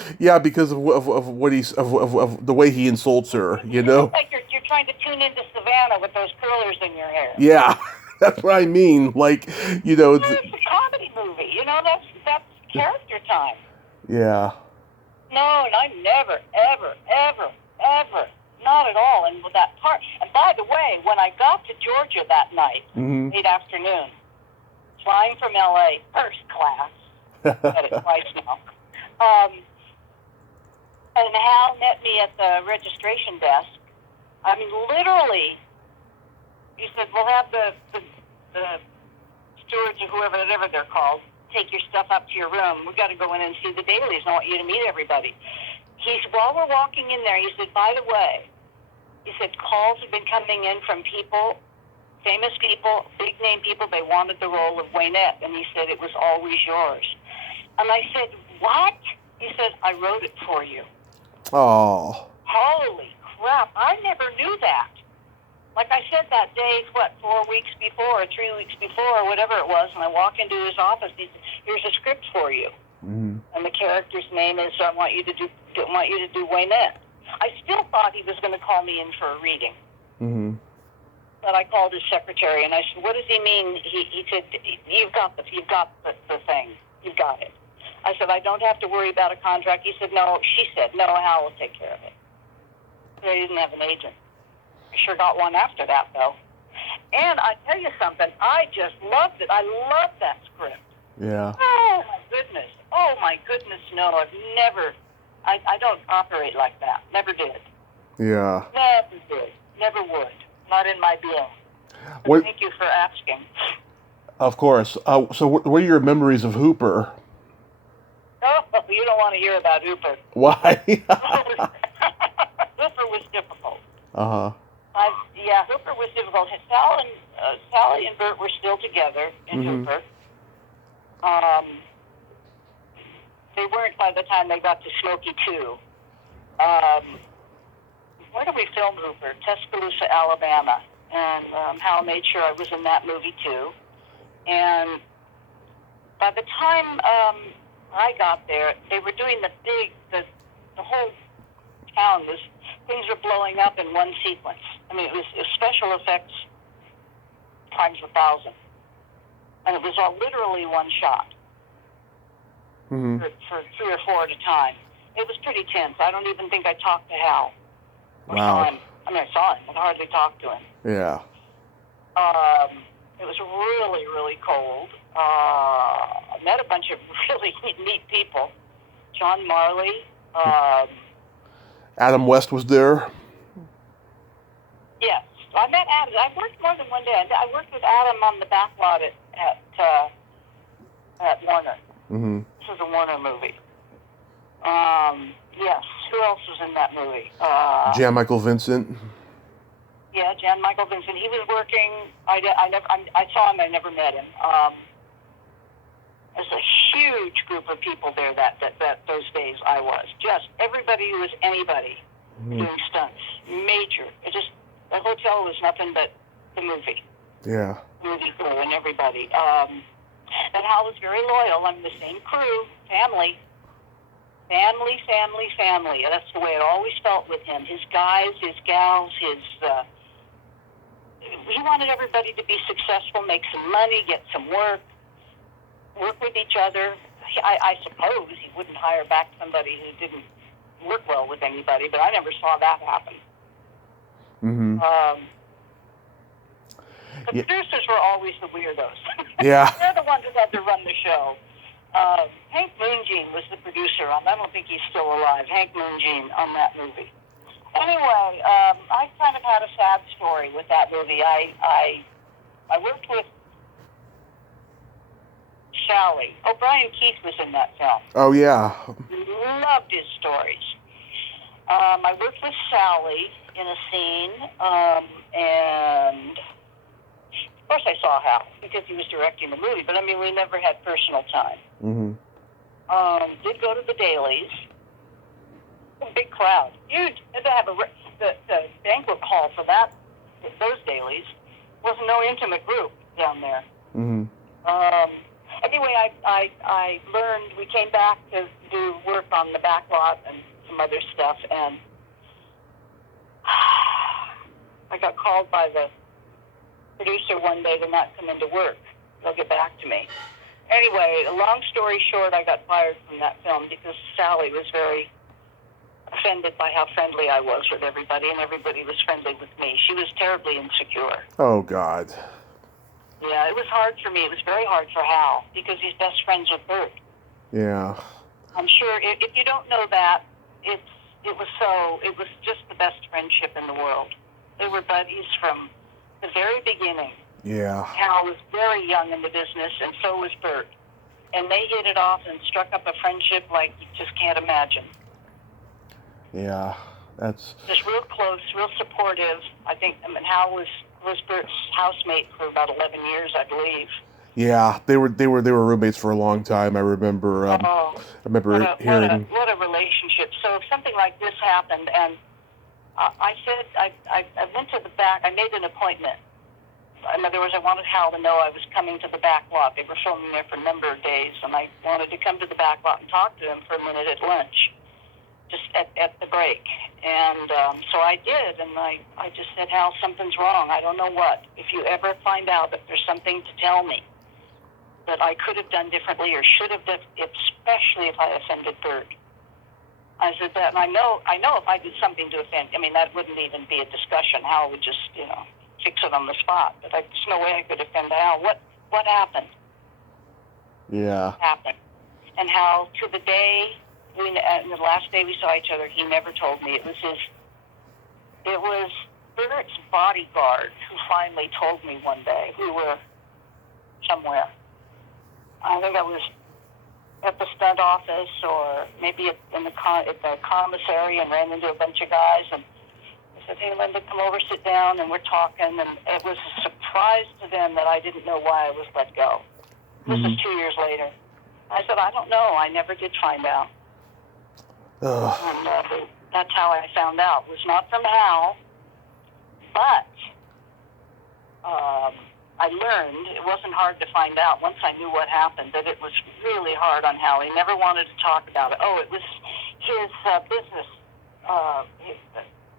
of what of the way he insults her, you know. It's like you're trying to tune into Savannah with those curlers in your hair. Yeah, that's what I mean. Like, you know, it's a comedy movie. You know, that's character time. Yeah. No, and I never, ever. Not at all. And with that part. And by the way, when I got to Georgia that night, late afternoon, flying from LA, first class, said it twice now. And Hal met me at the registration desk. I mean, literally, he said, "We'll have the stewards or whatever they're called, take your stuff up to your room. We've got to go in and see the dailies. I want you to meet everybody." While we're walking in there, he said, "By the way," he said, "calls have been coming in from people, famous people, big-name people. They wanted the role of Waynette." And he said, "It was always yours." And I said, "What?" He said, "I wrote it for you." Oh. Holy crap. I never knew that. Like I said that day, 4 weeks before or 3 weeks before or whatever it was, and I walk into his office, he said, "Here's a script for you." Mm-hmm. And the character's name is, "I want you to do Waynette." I still thought he was going to call me in for a reading. Mm-hmm. But I called his secretary and I said, "What does he mean?" He said, You've got the thing. You've got it." I said, "I don't have to worry about a contract." He said, "No." She said, "No, Hal will take care of it." So he didn't have an agent. I sure got one after that, though. And I tell you something, I just loved it. I loved that script. Yeah. Oh, my goodness, no. I've never, I don't operate like that. Never did. Yeah. Never did. Never would. Not in my being. Thank you for asking. Of course. So what are your memories of Hooper? Oh, you don't want to hear about Hooper. Why? Hooper was difficult. Uh-huh. Hooper was difficult. Sally and Bert were still together in Hooper. They weren't by the time they got to Smokey 2. Where did we film Hooper? Tuscaloosa, Alabama. And Hal made sure I was in that movie, too. And by the time I got there, they were doing the whole town things were blowing up in one sequence. I mean, it was special effects times 1,000. And it was all literally one shot for 3 or 4 at a time. It was pretty tense. I don't even think I talked to Hal. Wow. I mean, I saw him, but hardly talked to him. Yeah. It was really, really cold. I met a bunch of really neat people. John Marley. Adam West was there. Yes, I met Adam. I worked more than one day. I worked with Adam on the back lot at Warner. Mm-hmm. This is a Warner movie. Yes. Who else was in that movie? Jan Michael Vincent. Yeah, Jan Michael Vincent. He was working. I saw him. I never met him. There's a huge group of people there that those days. I was just everybody who was anybody doing stunts. Major. The hotel was nothing but the movie. Yeah. Movie crew and everybody. And Hal was very loyal. I'm the same crew, family. Family. That's the way it always felt with him. His guys, his gals, he wanted everybody to be successful, make some money, get some work with each other. I suppose he wouldn't hire back somebody who didn't work well with anybody, but I never saw that happen. Mm-hmm. The producers were always the weirdos. Yeah. They're the ones who had to run the show. Hank Moonjean was the producer on. I don't think he's still alive. Hank Moonjean on that movie. Anyway, I kind of had a sad story with that movie. I worked with Sally. Brian Keith was in that film. Oh yeah. Loved his stories. I worked with Sally in a scene, and of course I saw Hal because he was directing the movie. But I mean, we never had personal time. Mm-hmm. Did go to the dailies. A big crowd, huge. Had to have the banquet hall for those dailies. Wasn't no intimate group down there. Mm-hmm. Anyway, I learned. We came back to do work on the back lot and some other stuff, and I got called by the producer one day to not come into work. They'll get back to me. Anyway, long story short, I got fired from that film because Sally was very offended by how friendly I was with everybody, and everybody was friendly with me. She was terribly insecure. Oh, God. Yeah, it was hard for me. It was very hard for Hal because he's best friends with Bert. Yeah. I'm sure if you don't know that, it was just the best friendship in the world. They were buddies from the very beginning. Yeah. Hal was very young in the business, and so was Bert. And they hit it off and struck up a friendship like you just can't imagine. Yeah, that's just real close, real supportive. I think Hal was Bert's housemate for about 11 years, I believe. Yeah, they were roommates for a long time. I remember. Hearing what a relationship. So if something like this happened, and I said I went to the back. I made an appointment. In other words, I wanted Hal to know I was coming to the back lot. They were filming there for a number of days, and I wanted to come to the back lot and talk to him for a minute at lunch, just at the break. And so I did, and I just said, Hal, something's wrong. I don't know what. If you ever find out that there's something to tell me that I could have done differently or should have done, especially if I offended Bert. I said that, and I know if I did something to offend, I mean, that wouldn't even be a discussion. Hal would just, fix it on the spot. But there's no way I could offend Hal. What happened? Yeah. Happened. And Hal, to the day, the last day we saw each other, he never told me. It was Bert's bodyguard who finally told me one day. We were somewhere. I think I was at the stunt office or maybe at the commissary, and ran into a bunch of guys, and I said, hey, Linda, come over, sit down, and we're talking. And it was a surprise to them that I didn't know why I was let go. This is 2 years later. I said, I don't know. I never did find out. And that's how I found out. It was not from Hal, but I learned it wasn't hard to find out once I knew what happened, that it was really hard on Hal. He never wanted to talk about it. Oh, it was his business,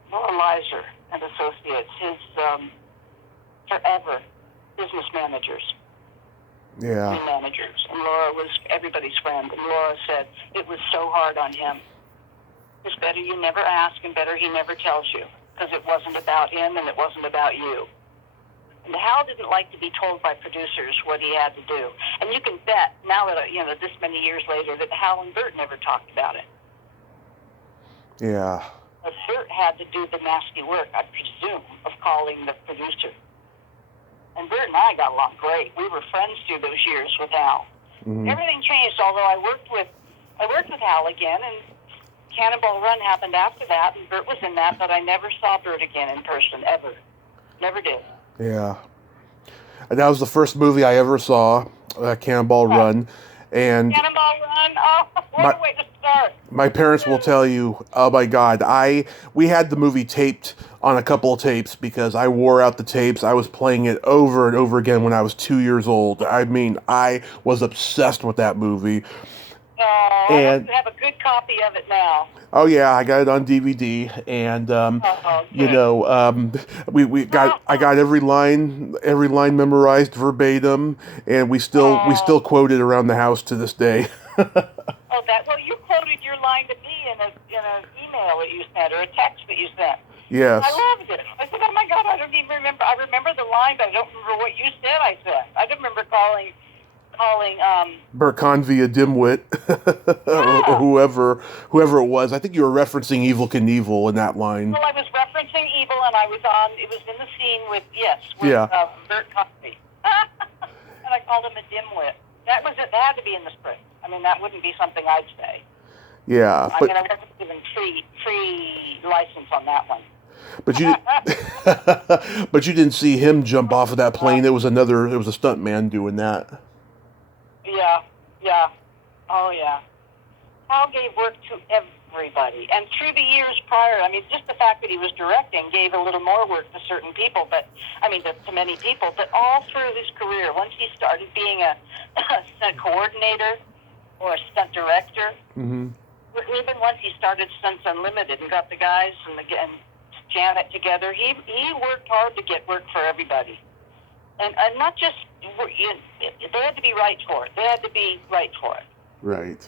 Laura Lizer and Associates, his forever business managers. Yeah. Managers. And Laura was everybody's friend. And Laura said it was so hard on him. It's better you never ask, and better he never tells you. because it wasn't about him and it wasn't about you. And Hal didn't like to be told by producers what he had to do. And you can bet, now that, this many years later, that Hal and Bert never talked about it. Yeah. But Bert had to do the nasty work, I presume, of calling the producer. And Bert and I got along great. We were friends through those years with Hal. Mm-hmm. Everything changed, although I worked with Hal again, and Cannonball Run happened after that, and Bert was in that, but I never saw Bert again in person, ever. Never did. Yeah. And that was the first movie I ever saw, Cannonball Run. And Cannonball Run? Oh, what a way to start. My parents will tell you, oh my God, we had the movie taped on a couple of tapes because I wore out the tapes. I was playing it over and over again when I was 2 years old. I mean, I was obsessed with that movie. And I have a good copy of it now. Oh yeah, I got it on DVD, and I got every line memorized verbatim, and we still quote it around the house to this day. You quoted your line to me in an email that you sent or a text that you sent. Yes. I loved it. I said, oh my God, I don't even remember. I remember the line, but I don't remember what you said. I didn't remember calling Bert Convey a dimwit, or whoever it was. I think you were referencing Evel Knievel in that line. Well, I was referencing Evil, and it was in the scene with Bert Convey. And I called him a dimwit. That was it. That had to be in the script. I mean, that wouldn't be something I'd say. Yeah. I wasn't given free license on that one. But you didn't see him jump off of that plane. It was a stunt man doing that. Yeah. Oh, yeah. Hal gave work to everybody. And through the years prior, I mean, just the fact that he was directing gave a little more work to certain people, to many people. But all through his career, once he started being a stunt coordinator or a stunt director, mm-hmm. even once he started Stunts Unlimited and got the guys and Janet together, he worked hard to get work for everybody. And not just, they had to be right for it. They had to be right for it. Right.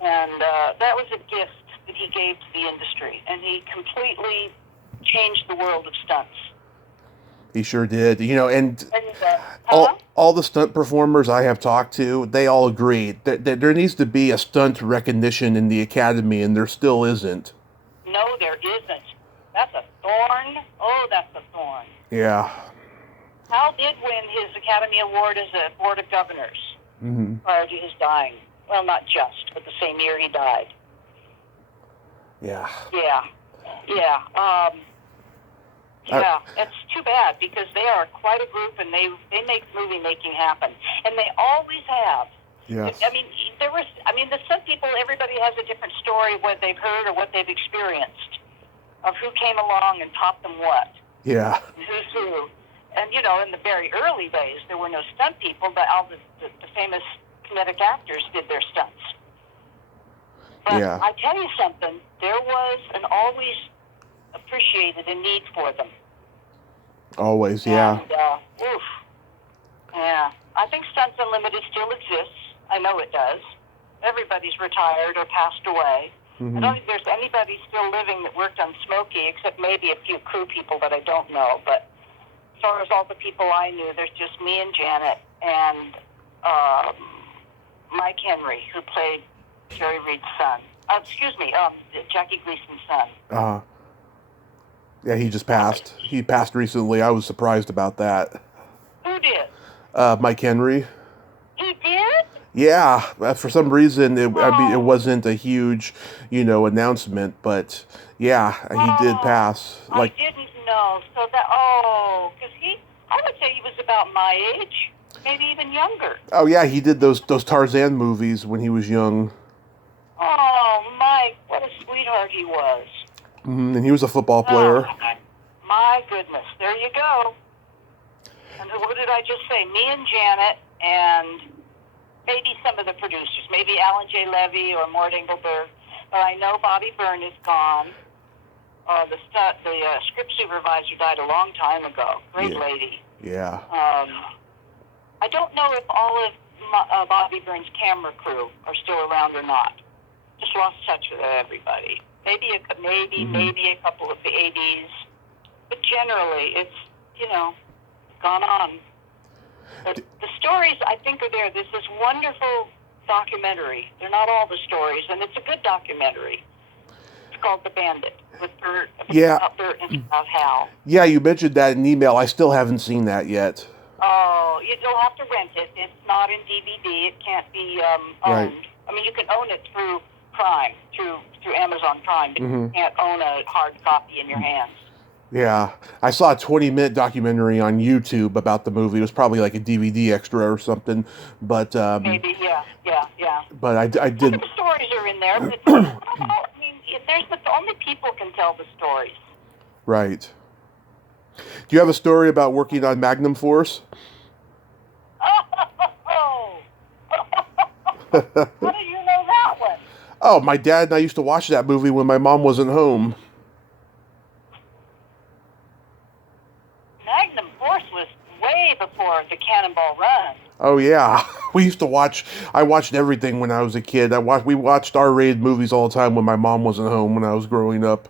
And that was a gift that he gave to the industry. And he completely changed the world of stunts. He sure did. All the stunt performers I have talked to, they all agree that there needs to be a stunt recognition in the academy, and there still isn't. No, there isn't. That's a thorn. Oh, that's a thorn. Yeah. Hal did win his Academy Award as a Board of Governors mm-hmm. prior to his dying. Well, not just, but the same year he died. Yeah. Yeah. It's too bad because they are quite a group and they make movie making happen. And they always have. Yes. I mean, the stunt people, everybody has a different story of what they've heard or what they've experienced, of who came along and taught them what. Yeah. Who's who. And, in the very early days, there were no stunt people, but all the famous comedic actors did their stunts. But yeah. I tell you something, there was and always appreciated a need for them. Always, yeah. And, yeah. I think Stunts Unlimited still exists. I know it does. Everybody's retired or passed away. Mm-hmm. I don't think there's anybody still living that worked on Smokey, except maybe a few crew people that I don't know. But as far as all the people I knew, there's just me and Janet and Mike Henry, who played Jerry Reed's son. Jackie Gleason's son. Yeah, he just passed. He passed recently. I was surprised about that. Who did? Mike Henry. He did? Yeah, for some reason it wasn't a huge, announcement, but yeah, he did pass. I didn't know. So because I would say he was about my age, maybe even younger. Oh yeah, he did those Tarzan movies when he was young. Oh, Mike, what a sweetheart he was. Mm-hmm. And he was a football player. Oh, my goodness, there you go. And what did I just say? Me and Janet and maybe some of the producers, maybe Alan J. Levy or Mort Engelberg. But I know Bobby Byrne is gone. The script supervisor died a long time ago. Great lady. Yeah. I don't know if all of Bobby Byrne's camera crew are still around or not. Just lost touch with everybody. maybe a couple of the 80s, but generally it's, gone on. But the stories, I think, are there. There's this wonderful documentary. They're not all the stories, and it's a good documentary. It's called The Bandit, with Bert and Hal. Yeah, you mentioned that in email. I still haven't seen that yet. Oh, you'll have to rent it. It's not in DVD. It can't be owned. Right. I mean, you can own it through Prime, through Amazon Prime, but you can't own a hard copy in your hands. Yeah, I saw a 20-minute documentary on YouTube about the movie. It was probably like a DVD extra or something, but maybe, yeah. But I did. The stories are in there, but only people can tell the stories. Right. Do you have a story about working on Magnum Force? Oh. How do you know that one? Oh, my dad and I used to watch that movie when my mom wasn't home. Magnum Force was way before the Cannonball Run. Oh yeah, we used to watch. I watched everything when I was a kid. We watched R-rated movies all the time when my mom wasn't home when I was growing up.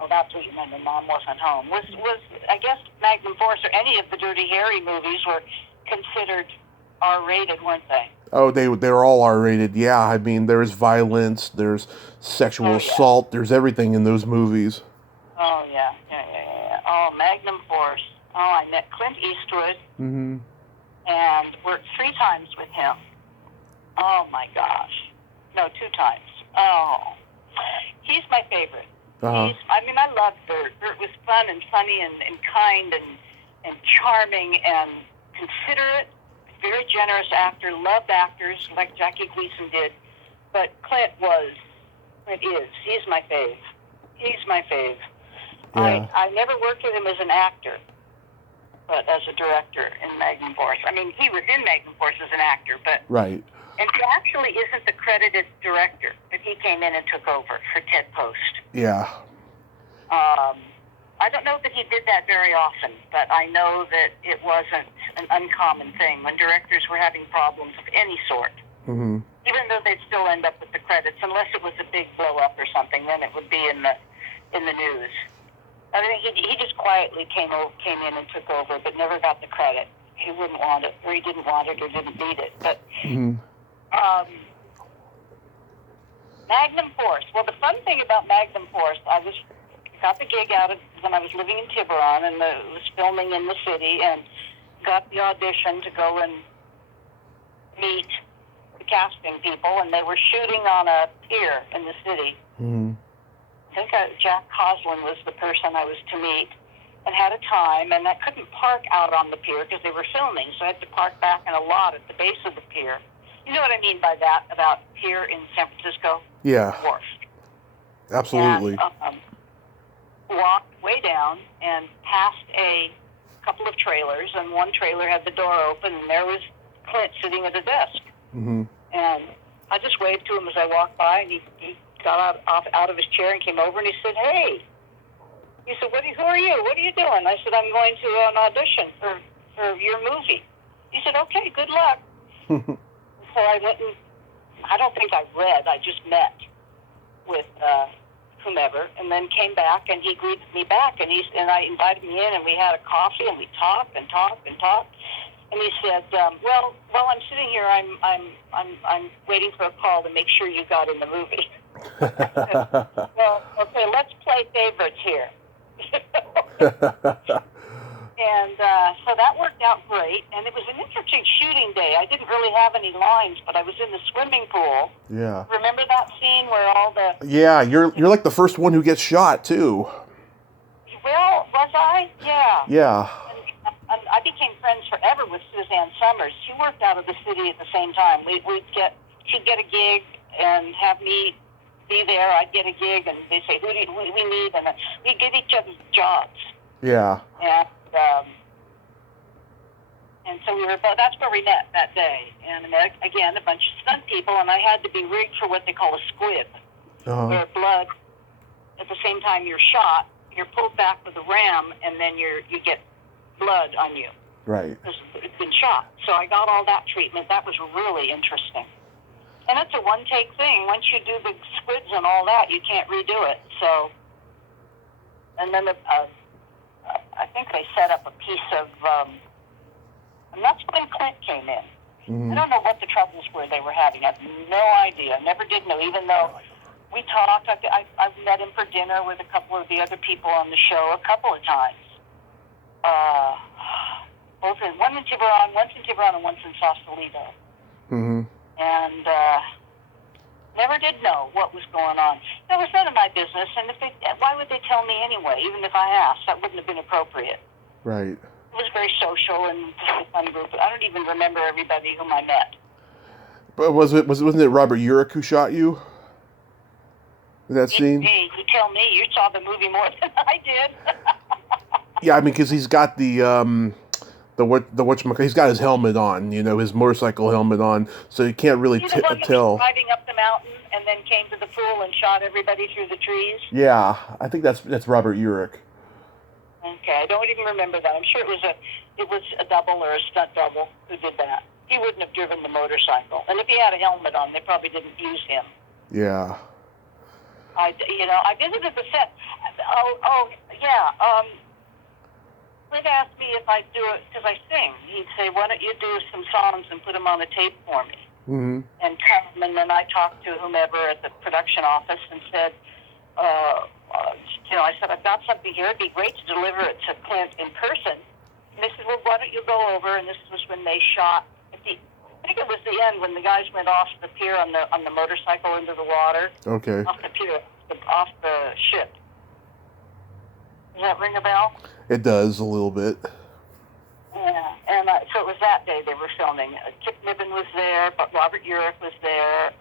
Oh, that's what you meant. When Mom wasn't home. Was I guess Magnum Force or any of the Dirty Harry movies were considered R-rated, weren't they? Oh, they're all R-rated. Yeah, I mean, there's violence, there's sexual assault, there's everything in those movies. Oh yeah. Oh, Magnum Force. Oh, I met Clint Eastwood. Mm-hmm. And worked 3 times with him. Oh my gosh. No, 2 times. Oh. He's my favorite. Uh-huh. I loved Bert. Bert was fun and funny and kind and charming and considerate, very generous actor, loved actors like Jackie Gleason did. But Clint is. He's my fave. Yeah. I never worked with him as an actor, but as a director in Magnum Force. I mean, he was in Magnum Force as an actor, but... Right. And he actually isn't the credited director, but he came in and took over for Ted Post. Yeah. I don't know that he did that very often, but I know that it wasn't an uncommon thing when directors were having problems of any sort. Mm-hmm. Even though they'd still end up with the credits, unless it was a big blow-up or something, then it would be in the news. I mean, he just quietly came in and took over, but never got the credit. He wouldn't want it, or he didn't want it, or didn't need it. But Magnum Force. Well, the fun thing about Magnum Force, I got the gig out of when I was living in Tiburon, and was filming in the city, and got the audition to go and meet the casting people, and they were shooting on a pier in the city. Mm-hmm. I think Jack Coslin was the person I was to meet, and had a time, and I couldn't park out on the pier because they were filming, so I had to park back in a lot at the base of the pier. You know what I mean by that, about pier in San Francisco? Yeah. Wharf. Absolutely. And, walked way down and passed a couple of trailers, and one trailer had the door open, and there was Clint sitting at a desk. Mm-hmm. And I just waved to him as I walked by, and he got out of his chair and came over, and he said, "Hey." He said, who are you? What are you doing? I said, "I'm going to an audition for your movie." He said, "Okay, good luck." So I went and, I don't think I read, I just met with whomever, and then came back, and he greeted me back, and I invited me in, and we had a coffee, and we talked. And he said, "Well, while I'm sitting here, I'm waiting for a call to make sure you got in the movie." I said, "Well, okay, let's play favorites here." And so that worked out great, and it was an interesting shooting day. I didn't really have any lines, but I was in the swimming pool. Yeah. Remember that scene where all the... Yeah, you're like the first one who gets shot, too. Well, was I? Yeah. Yeah. And I became friends forever with Suzanne Summers. She worked out of the city at the same time. She'd get a gig and have me be there. I'd get a gig, and they'd say, who we need? And we'd get each other's jobs. Yeah. And so that's where we met that day. And again, a bunch of stunt people, and I had to be rigged for what they call a squib, where blood, at the same time you're shot, you're pulled back with a ram, and then you get blood on you. Right. Because it's been shot. So I got all that treatment. That was really interesting. And it's a one-take thing. Once you do the squids and all that, you can't redo it. So, and then I think they set up a piece of, and that's when Clint came in. I don't know what the troubles were they were having. I have no idea. Never did know, even though we talked. I've met him for dinner with a couple of the other people on the show a couple of times. One in Tiburon, once in Tiburon, and once in Sausalito. And never did know what was going on. It was none of my business, and why would they tell me anyway? Even if I asked, that wouldn't have been appropriate. Right. It was very social and fun group. I don't even remember everybody whom I met. But wasn't it Robert Urich who shot you in that scene? You tell me. You saw the movie more than I did. Yeah, I mean, because he's got he's got his helmet on, his motorcycle helmet on, so you can't really tell. Driving up the mountain and then came to the pool and shot everybody through the trees. Yeah, I think that's Robert Urich. Okay, I don't even remember that. I'm sure it was a double or a stunt double who did that. He wouldn't have driven the motorcycle, and if he had a helmet on, they probably didn't use him. Yeah. I visited the set. Clint asked me if I'd do it, because I sing. He'd say, why don't you do some songs and put them on a tape for me? And come, and then I talked to whomever at the production office and said, I said, I've got something here. It'd be great to deliver it to Clint in person. And they said, well, why don't you go over? And this was when they shot, I think it was the end when the guys went off the pier on the motorcycle into the water. Okay. Off the pier, off the ship. Does that ring a bell? It does, a little bit. Yeah, and so it was that day they were filming. Kip Niven was there, but Robert Urich was there.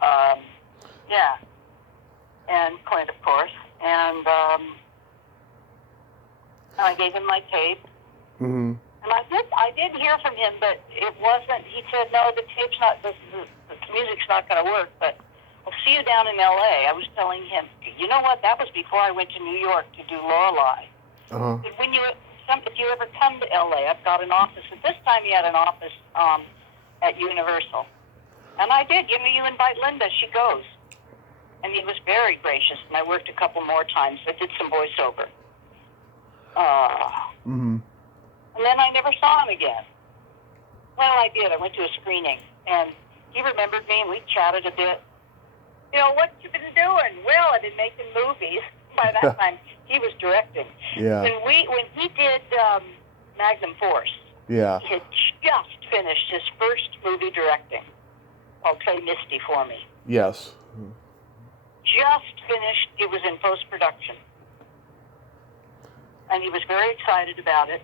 And Clint, of course. And I gave him my tape. And I did hear from him, but it wasn't. He said, no, the tape's not. The music's not going to work. But I'll see you down in L.A. I was telling him, you know what? That was before I went to New York to do Lorelei. If you ever come to L.A., I've got an office. At this time, he had an office at Universal. And I did. You invite Linda. She goes. And he was very gracious. And I worked a couple more times. I did some voiceover. And then I never saw him again. Well, I did. I went to a screening. And he remembered me, and we chatted a bit. What you been doing? Well, I've been making movies. By that time, he was directing. Yeah. When he did Magnum Force, yeah, he had just finished his first movie directing called Play Misty for Me. Yes. Just finished. It was in post-production. And he was very excited about it.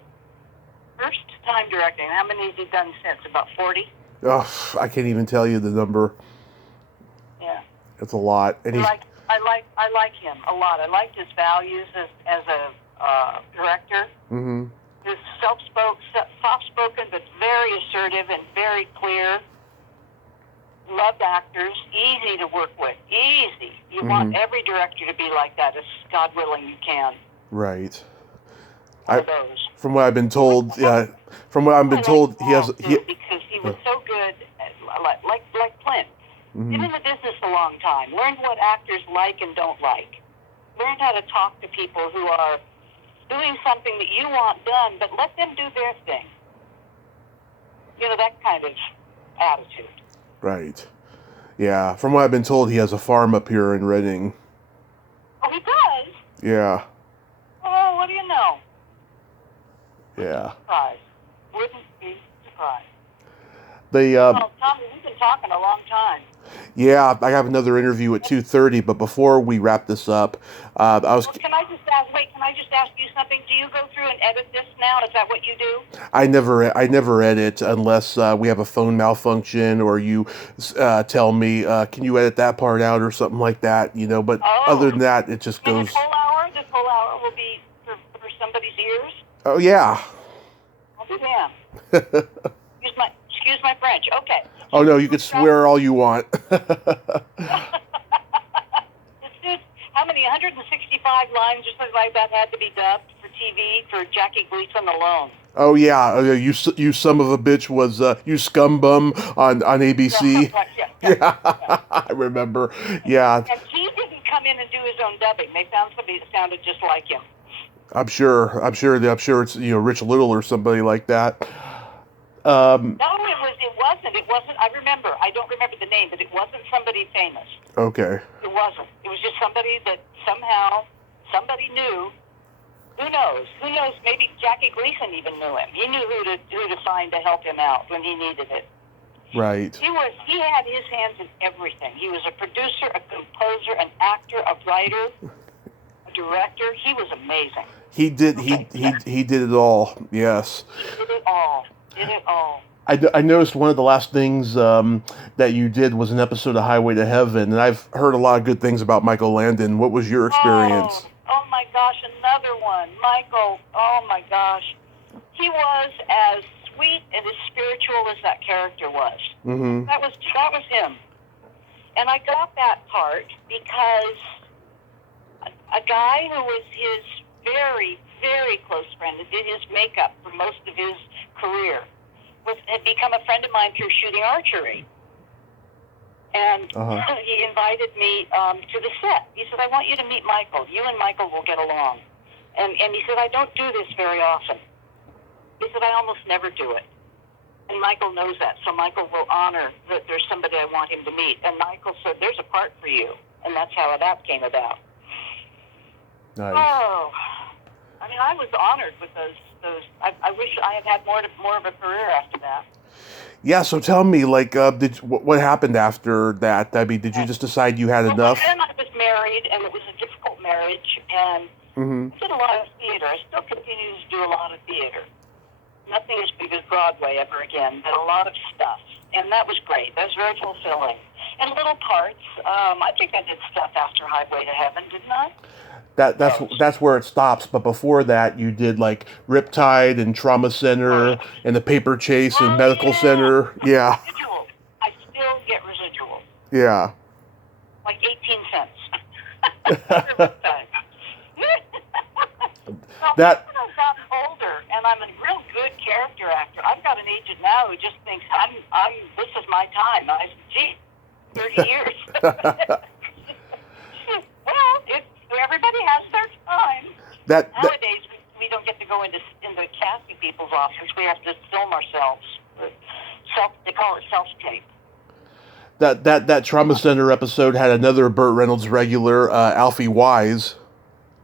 First time directing. How many has he done since? About 40? Oh, I can't even tell you the number. Yeah. It's a lot. And I like him a lot. I liked his values as a director. He's soft-spoken, but very assertive and very clear. Loved actors. Easy to work with. Easy. You want every director to be like that, as God willing you can. Right. From what I've been told, he has. Because he was so good, like Clint. Been in the business a long time. Learned what actors like and don't like. Learned how to talk to people who are doing something that you want done, but let them do their thing. That kind of attitude. Right. Yeah. From what I've been told, he has a farm up here in Reading. Oh, he does? Yeah. Oh, what do you know? Yeah. Surprised. Wouldn't be surprised. Tommy, we've been talking a long time. Yeah, I have another interview at 2:30, but before we wrap this up, Can I just ask you something? Do you go through and edit this now? Is that what you do? I never edit unless we have a phone malfunction or you tell me, can you edit that part out or something like that, but other than that, it just goes. This whole hour will be for somebody's ears? Oh, yeah. I'll be damned. Excuse my French. Okay. Oh, no, you can swear all you want. This dude, how many 165 lines or something like that had to be dubbed for TV for Jackie Gleason alone? Oh, yeah. You son of a bitch was you scumbum on ABC. Yeah. Yeah, I remember. Yeah, And he didn't come in and do his own dubbing. They found somebody that sounded just like him. I'm sure it's Rich Little or somebody like that. No, it wasn't. I remember. I don't remember the name, but it wasn't somebody famous. Okay. It wasn't. It was just somebody that somehow somebody knew. Who knows? Who knows? Maybe Jackie Gleason even knew him. He knew who to find to help him out when he needed it. Right. He had his hands in everything. He was a producer, a composer, an actor, a writer, a director. He was amazing. He did it all. Yes. He did it all. I noticed one of the last things that you did was an episode of Highway to Heaven, and I've heard a lot of good things about Michael Landon. What was your experience? Oh my gosh, another one. Michael, oh my gosh. He was as sweet and as spiritual as that character was. Mm-hmm. That was him. And I got that part because a guy who was his very, very close friend and did his makeup for most of his career had become a friend of mine through shooting archery. And he invited me to the set. He said, I want you to meet Michael. You and Michael will get along. And he said, I don't do this very often. He said, I almost never do it. And Michael knows that, so Michael will honor that there's somebody I want him to meet. And Michael said, there's a part for you. And that's how that came about. Nice. Oh, I mean, I was honored with those. I wish I had had more of a career after that. Yeah, so tell me, like, what happened after that? I mean, did you just decide you had enough? Then I was married, and it was a difficult marriage, and I did a lot of theater. I still continue to do a lot of theater. Nothing as big as Broadway ever again, but a lot of stuff. And that was great. That was very fulfilling. And little parts. I think I did stuff after Highway to Heaven, didn't I? That's where it stops. But before that, you did like Riptide and Trauma Center and the Paper Chase and Medical Center. Yeah. Residuals. I still get residuals. Yeah. Like 18 cents. That. I've gotten older, and I'm a real good character actor. I've got an agent now who just thinks this is my time. I said, 30 years. Well, everybody has their time. Nowadays, we don't get to go into casting people's office. We have to film ourselves. They call it self-tape. That Trauma Center episode had another Burt Reynolds regular, Alfie Wise.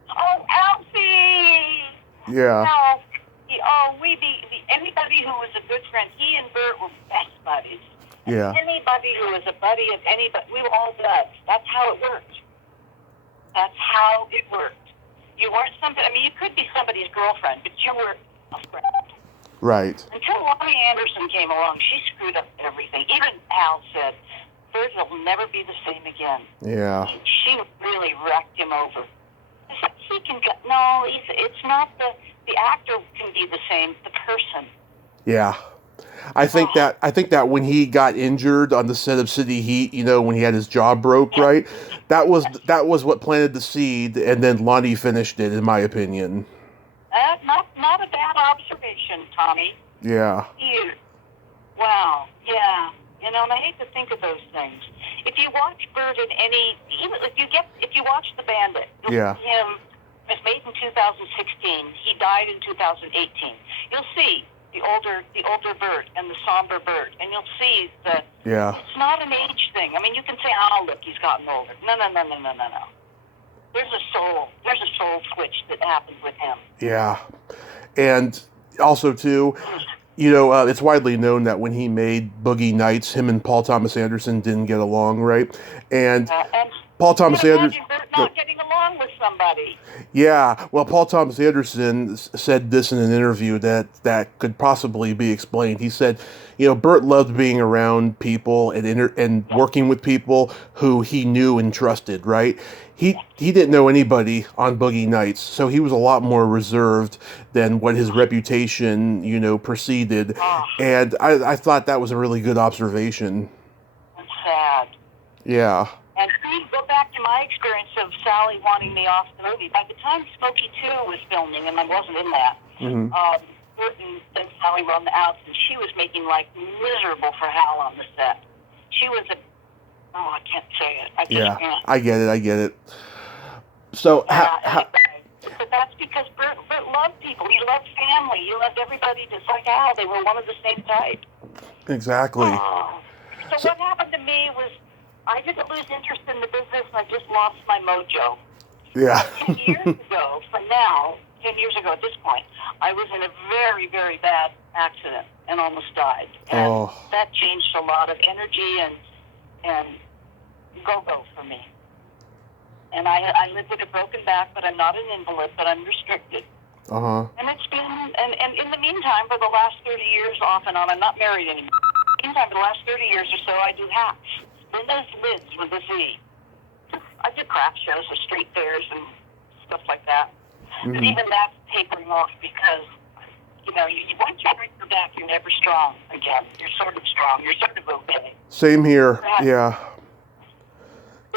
Oh, Alfie! Yeah. No. Anybody who was a good friend, he and Burt were best buddies. Yeah. Anybody who was a buddy of anybody, we were all buds. That's how it worked. You weren't somebody, you could be somebody's girlfriend, but you were a friend. Right. Until Lonnie Anderson came along, she screwed up everything. Even Hal said, Burt will never be the same again. Yeah. She really wrecked him over. He can go, no, it's not the actor can be the same, the person. Yeah. I think that when he got injured on the set of City Heat, when he had his jaw broke, right? That was what planted the seed, and then Lonnie finished it, in my opinion. Not a bad observation, Tommy. Yeah. Wow. Yeah. And I hate to think of those things. If you watch Burt in if you watch The Bandit, you'll see him. It was made in 2016. He died in 2018. You'll see the older Burt and the somber Burt, and you'll see that it's not an age thing. You can say, oh, look, he's gotten older. No. There's a soul switch that happened with him. Yeah. And also, too, it's widely known that when he made Boogie Nights, him and Paul Thomas Anderson didn't get along, right? And Paul Thomas Anderson not getting along with somebody. Yeah, well, Paul Thomas Anderson said this in an interview that could possibly be explained. He said, Burt loved being around people and working with people who he knew and trusted, right? He didn't know anybody on Boogie Nights, so he was a lot more reserved than what his reputation, preceded. And I thought that was a really good observation. That's sad. Yeah. And go back to my experience of Sally wanting me off the movie. By the time Smokey 2 was filming, and I wasn't in that, Burt and Sally were on the outs, and she was making life miserable for Hal on the set. She was Oh, I can't say it. I just Yeah, can't. I get it. So, But that's because Bert loved people. He loved family. He loved everybody just like Hal. They were one of the same type. exactly. So what happened to me was I didn't lose interest in the business. I just lost my mojo. Yeah. 10 years ago, from now, 10 years ago at this point, I was in a very, very bad accident and almost died. And that changed a lot of energy and go-go for me. And I live with a broken back, but I'm not an invalid, but I'm restricted. And it's been, and in the meantime, for the last 30 years, off and on, I'm not married anymore. In the meantime, for the last 30 years or so, I do hats. Linda's Lids with a Z. I do craft shows, or street fairs, and stuff like that. But even that's tapering off because, you know, once you break your back, you're never strong again. You're sort of strong. You're sort of okay. Same here. Yeah.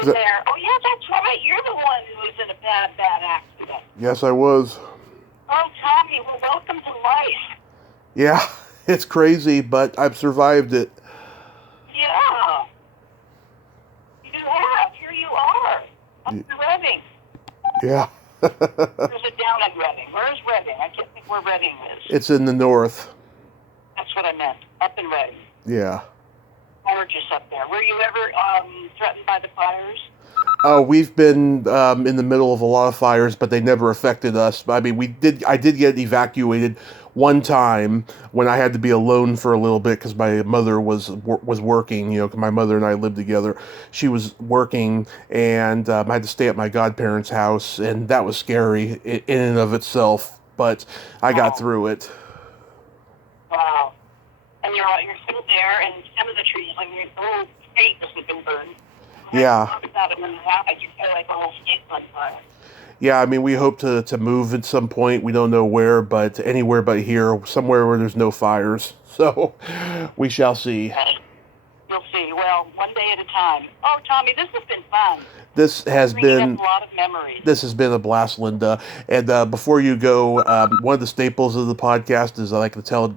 There. Oh, yeah, that's right. You're the one who was in a bad accident. Yes, I was. Oh, Tommy, well, welcome to life. Yeah, it's crazy, but I've survived it. Yeah. You have. Here you are. Up in Reading. Yeah. Or is it down in Reading? Where is Reading? I can't think where Reading is. It's in the north. That's what I meant. Up in Reading. Yeah. Gorgeous up there. Were you ever threatened by the fires? Oh, we've been in the middle of a lot of fires, but they never affected us. I mean, I did get evacuated one time when I had to be alone for a little bit because my mother was working. You know, 'cause my mother and I lived together. She was working, and I had to stay at my godparents' house, and that was scary in and of itself. But I got through it. Wow. And you're still there, and some of the trees, like your whole state hasn't been burned. Yeah. You feel like the whole state's on fire. Yeah, I mean, we hope to move at some point. We don't know where, but anywhere but here, somewhere where there's no fires. So we shall see. You'll see. Well, one day at a time. Oh, Tommy, this has been fun. This has been a lot of memories. This has been a blast, Linda. And before you go, one of the staples of the podcast is I like to tell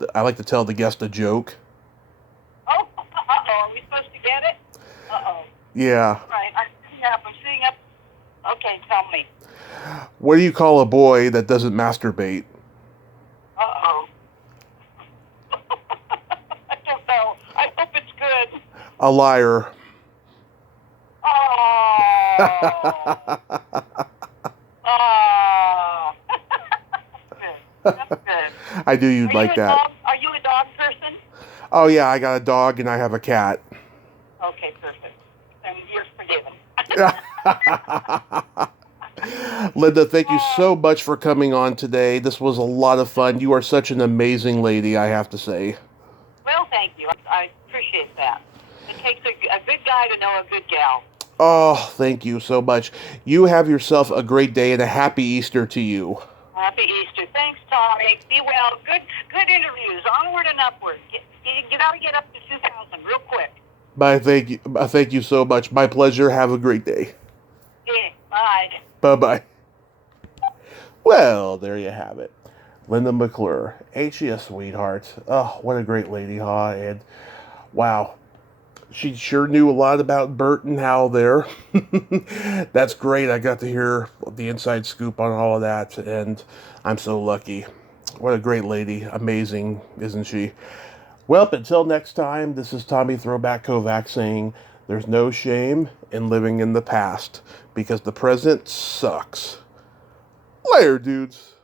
the guest a joke. Oh, are we supposed to get it? Yeah. Right. I'm sitting up. Okay, tell me. What do you call a boy that doesn't masturbate? I don't know. I hope it's good. A liar. Oh. That's good. I knew you'd like that. Are you a dog person? Oh, yeah, I got a dog and I have a cat. Okay, perfect. And you're forgiven. Linda, thank you so much for coming on today. This was a lot of fun. You are such an amazing lady, I have to say. Well, thank you. I appreciate that. It takes a good guy to know a good gal. Oh, thank you so much. You have yourself a great day and a happy Easter to you. Happy Easter. Thanks, Tommy. Be well. Good interviews. Onward and upward. You got to get up to 2,000 real quick. Bye. Thank you so much. My pleasure. Have a great day. Yeah, bye. Bye-bye. Well, there you have it. Linda McClure. Ain't she a sweetheart? Oh, what a great lady, huh? And wow. She sure knew a lot about Bert and Hal there. That's great. I got to hear the inside scoop on all of that, and I'm so lucky. What a great lady. Amazing, isn't she? Well, until next time, this is Tommy Throwback Kovac saying there's no shame in living in the past because the present sucks. Later, dudes.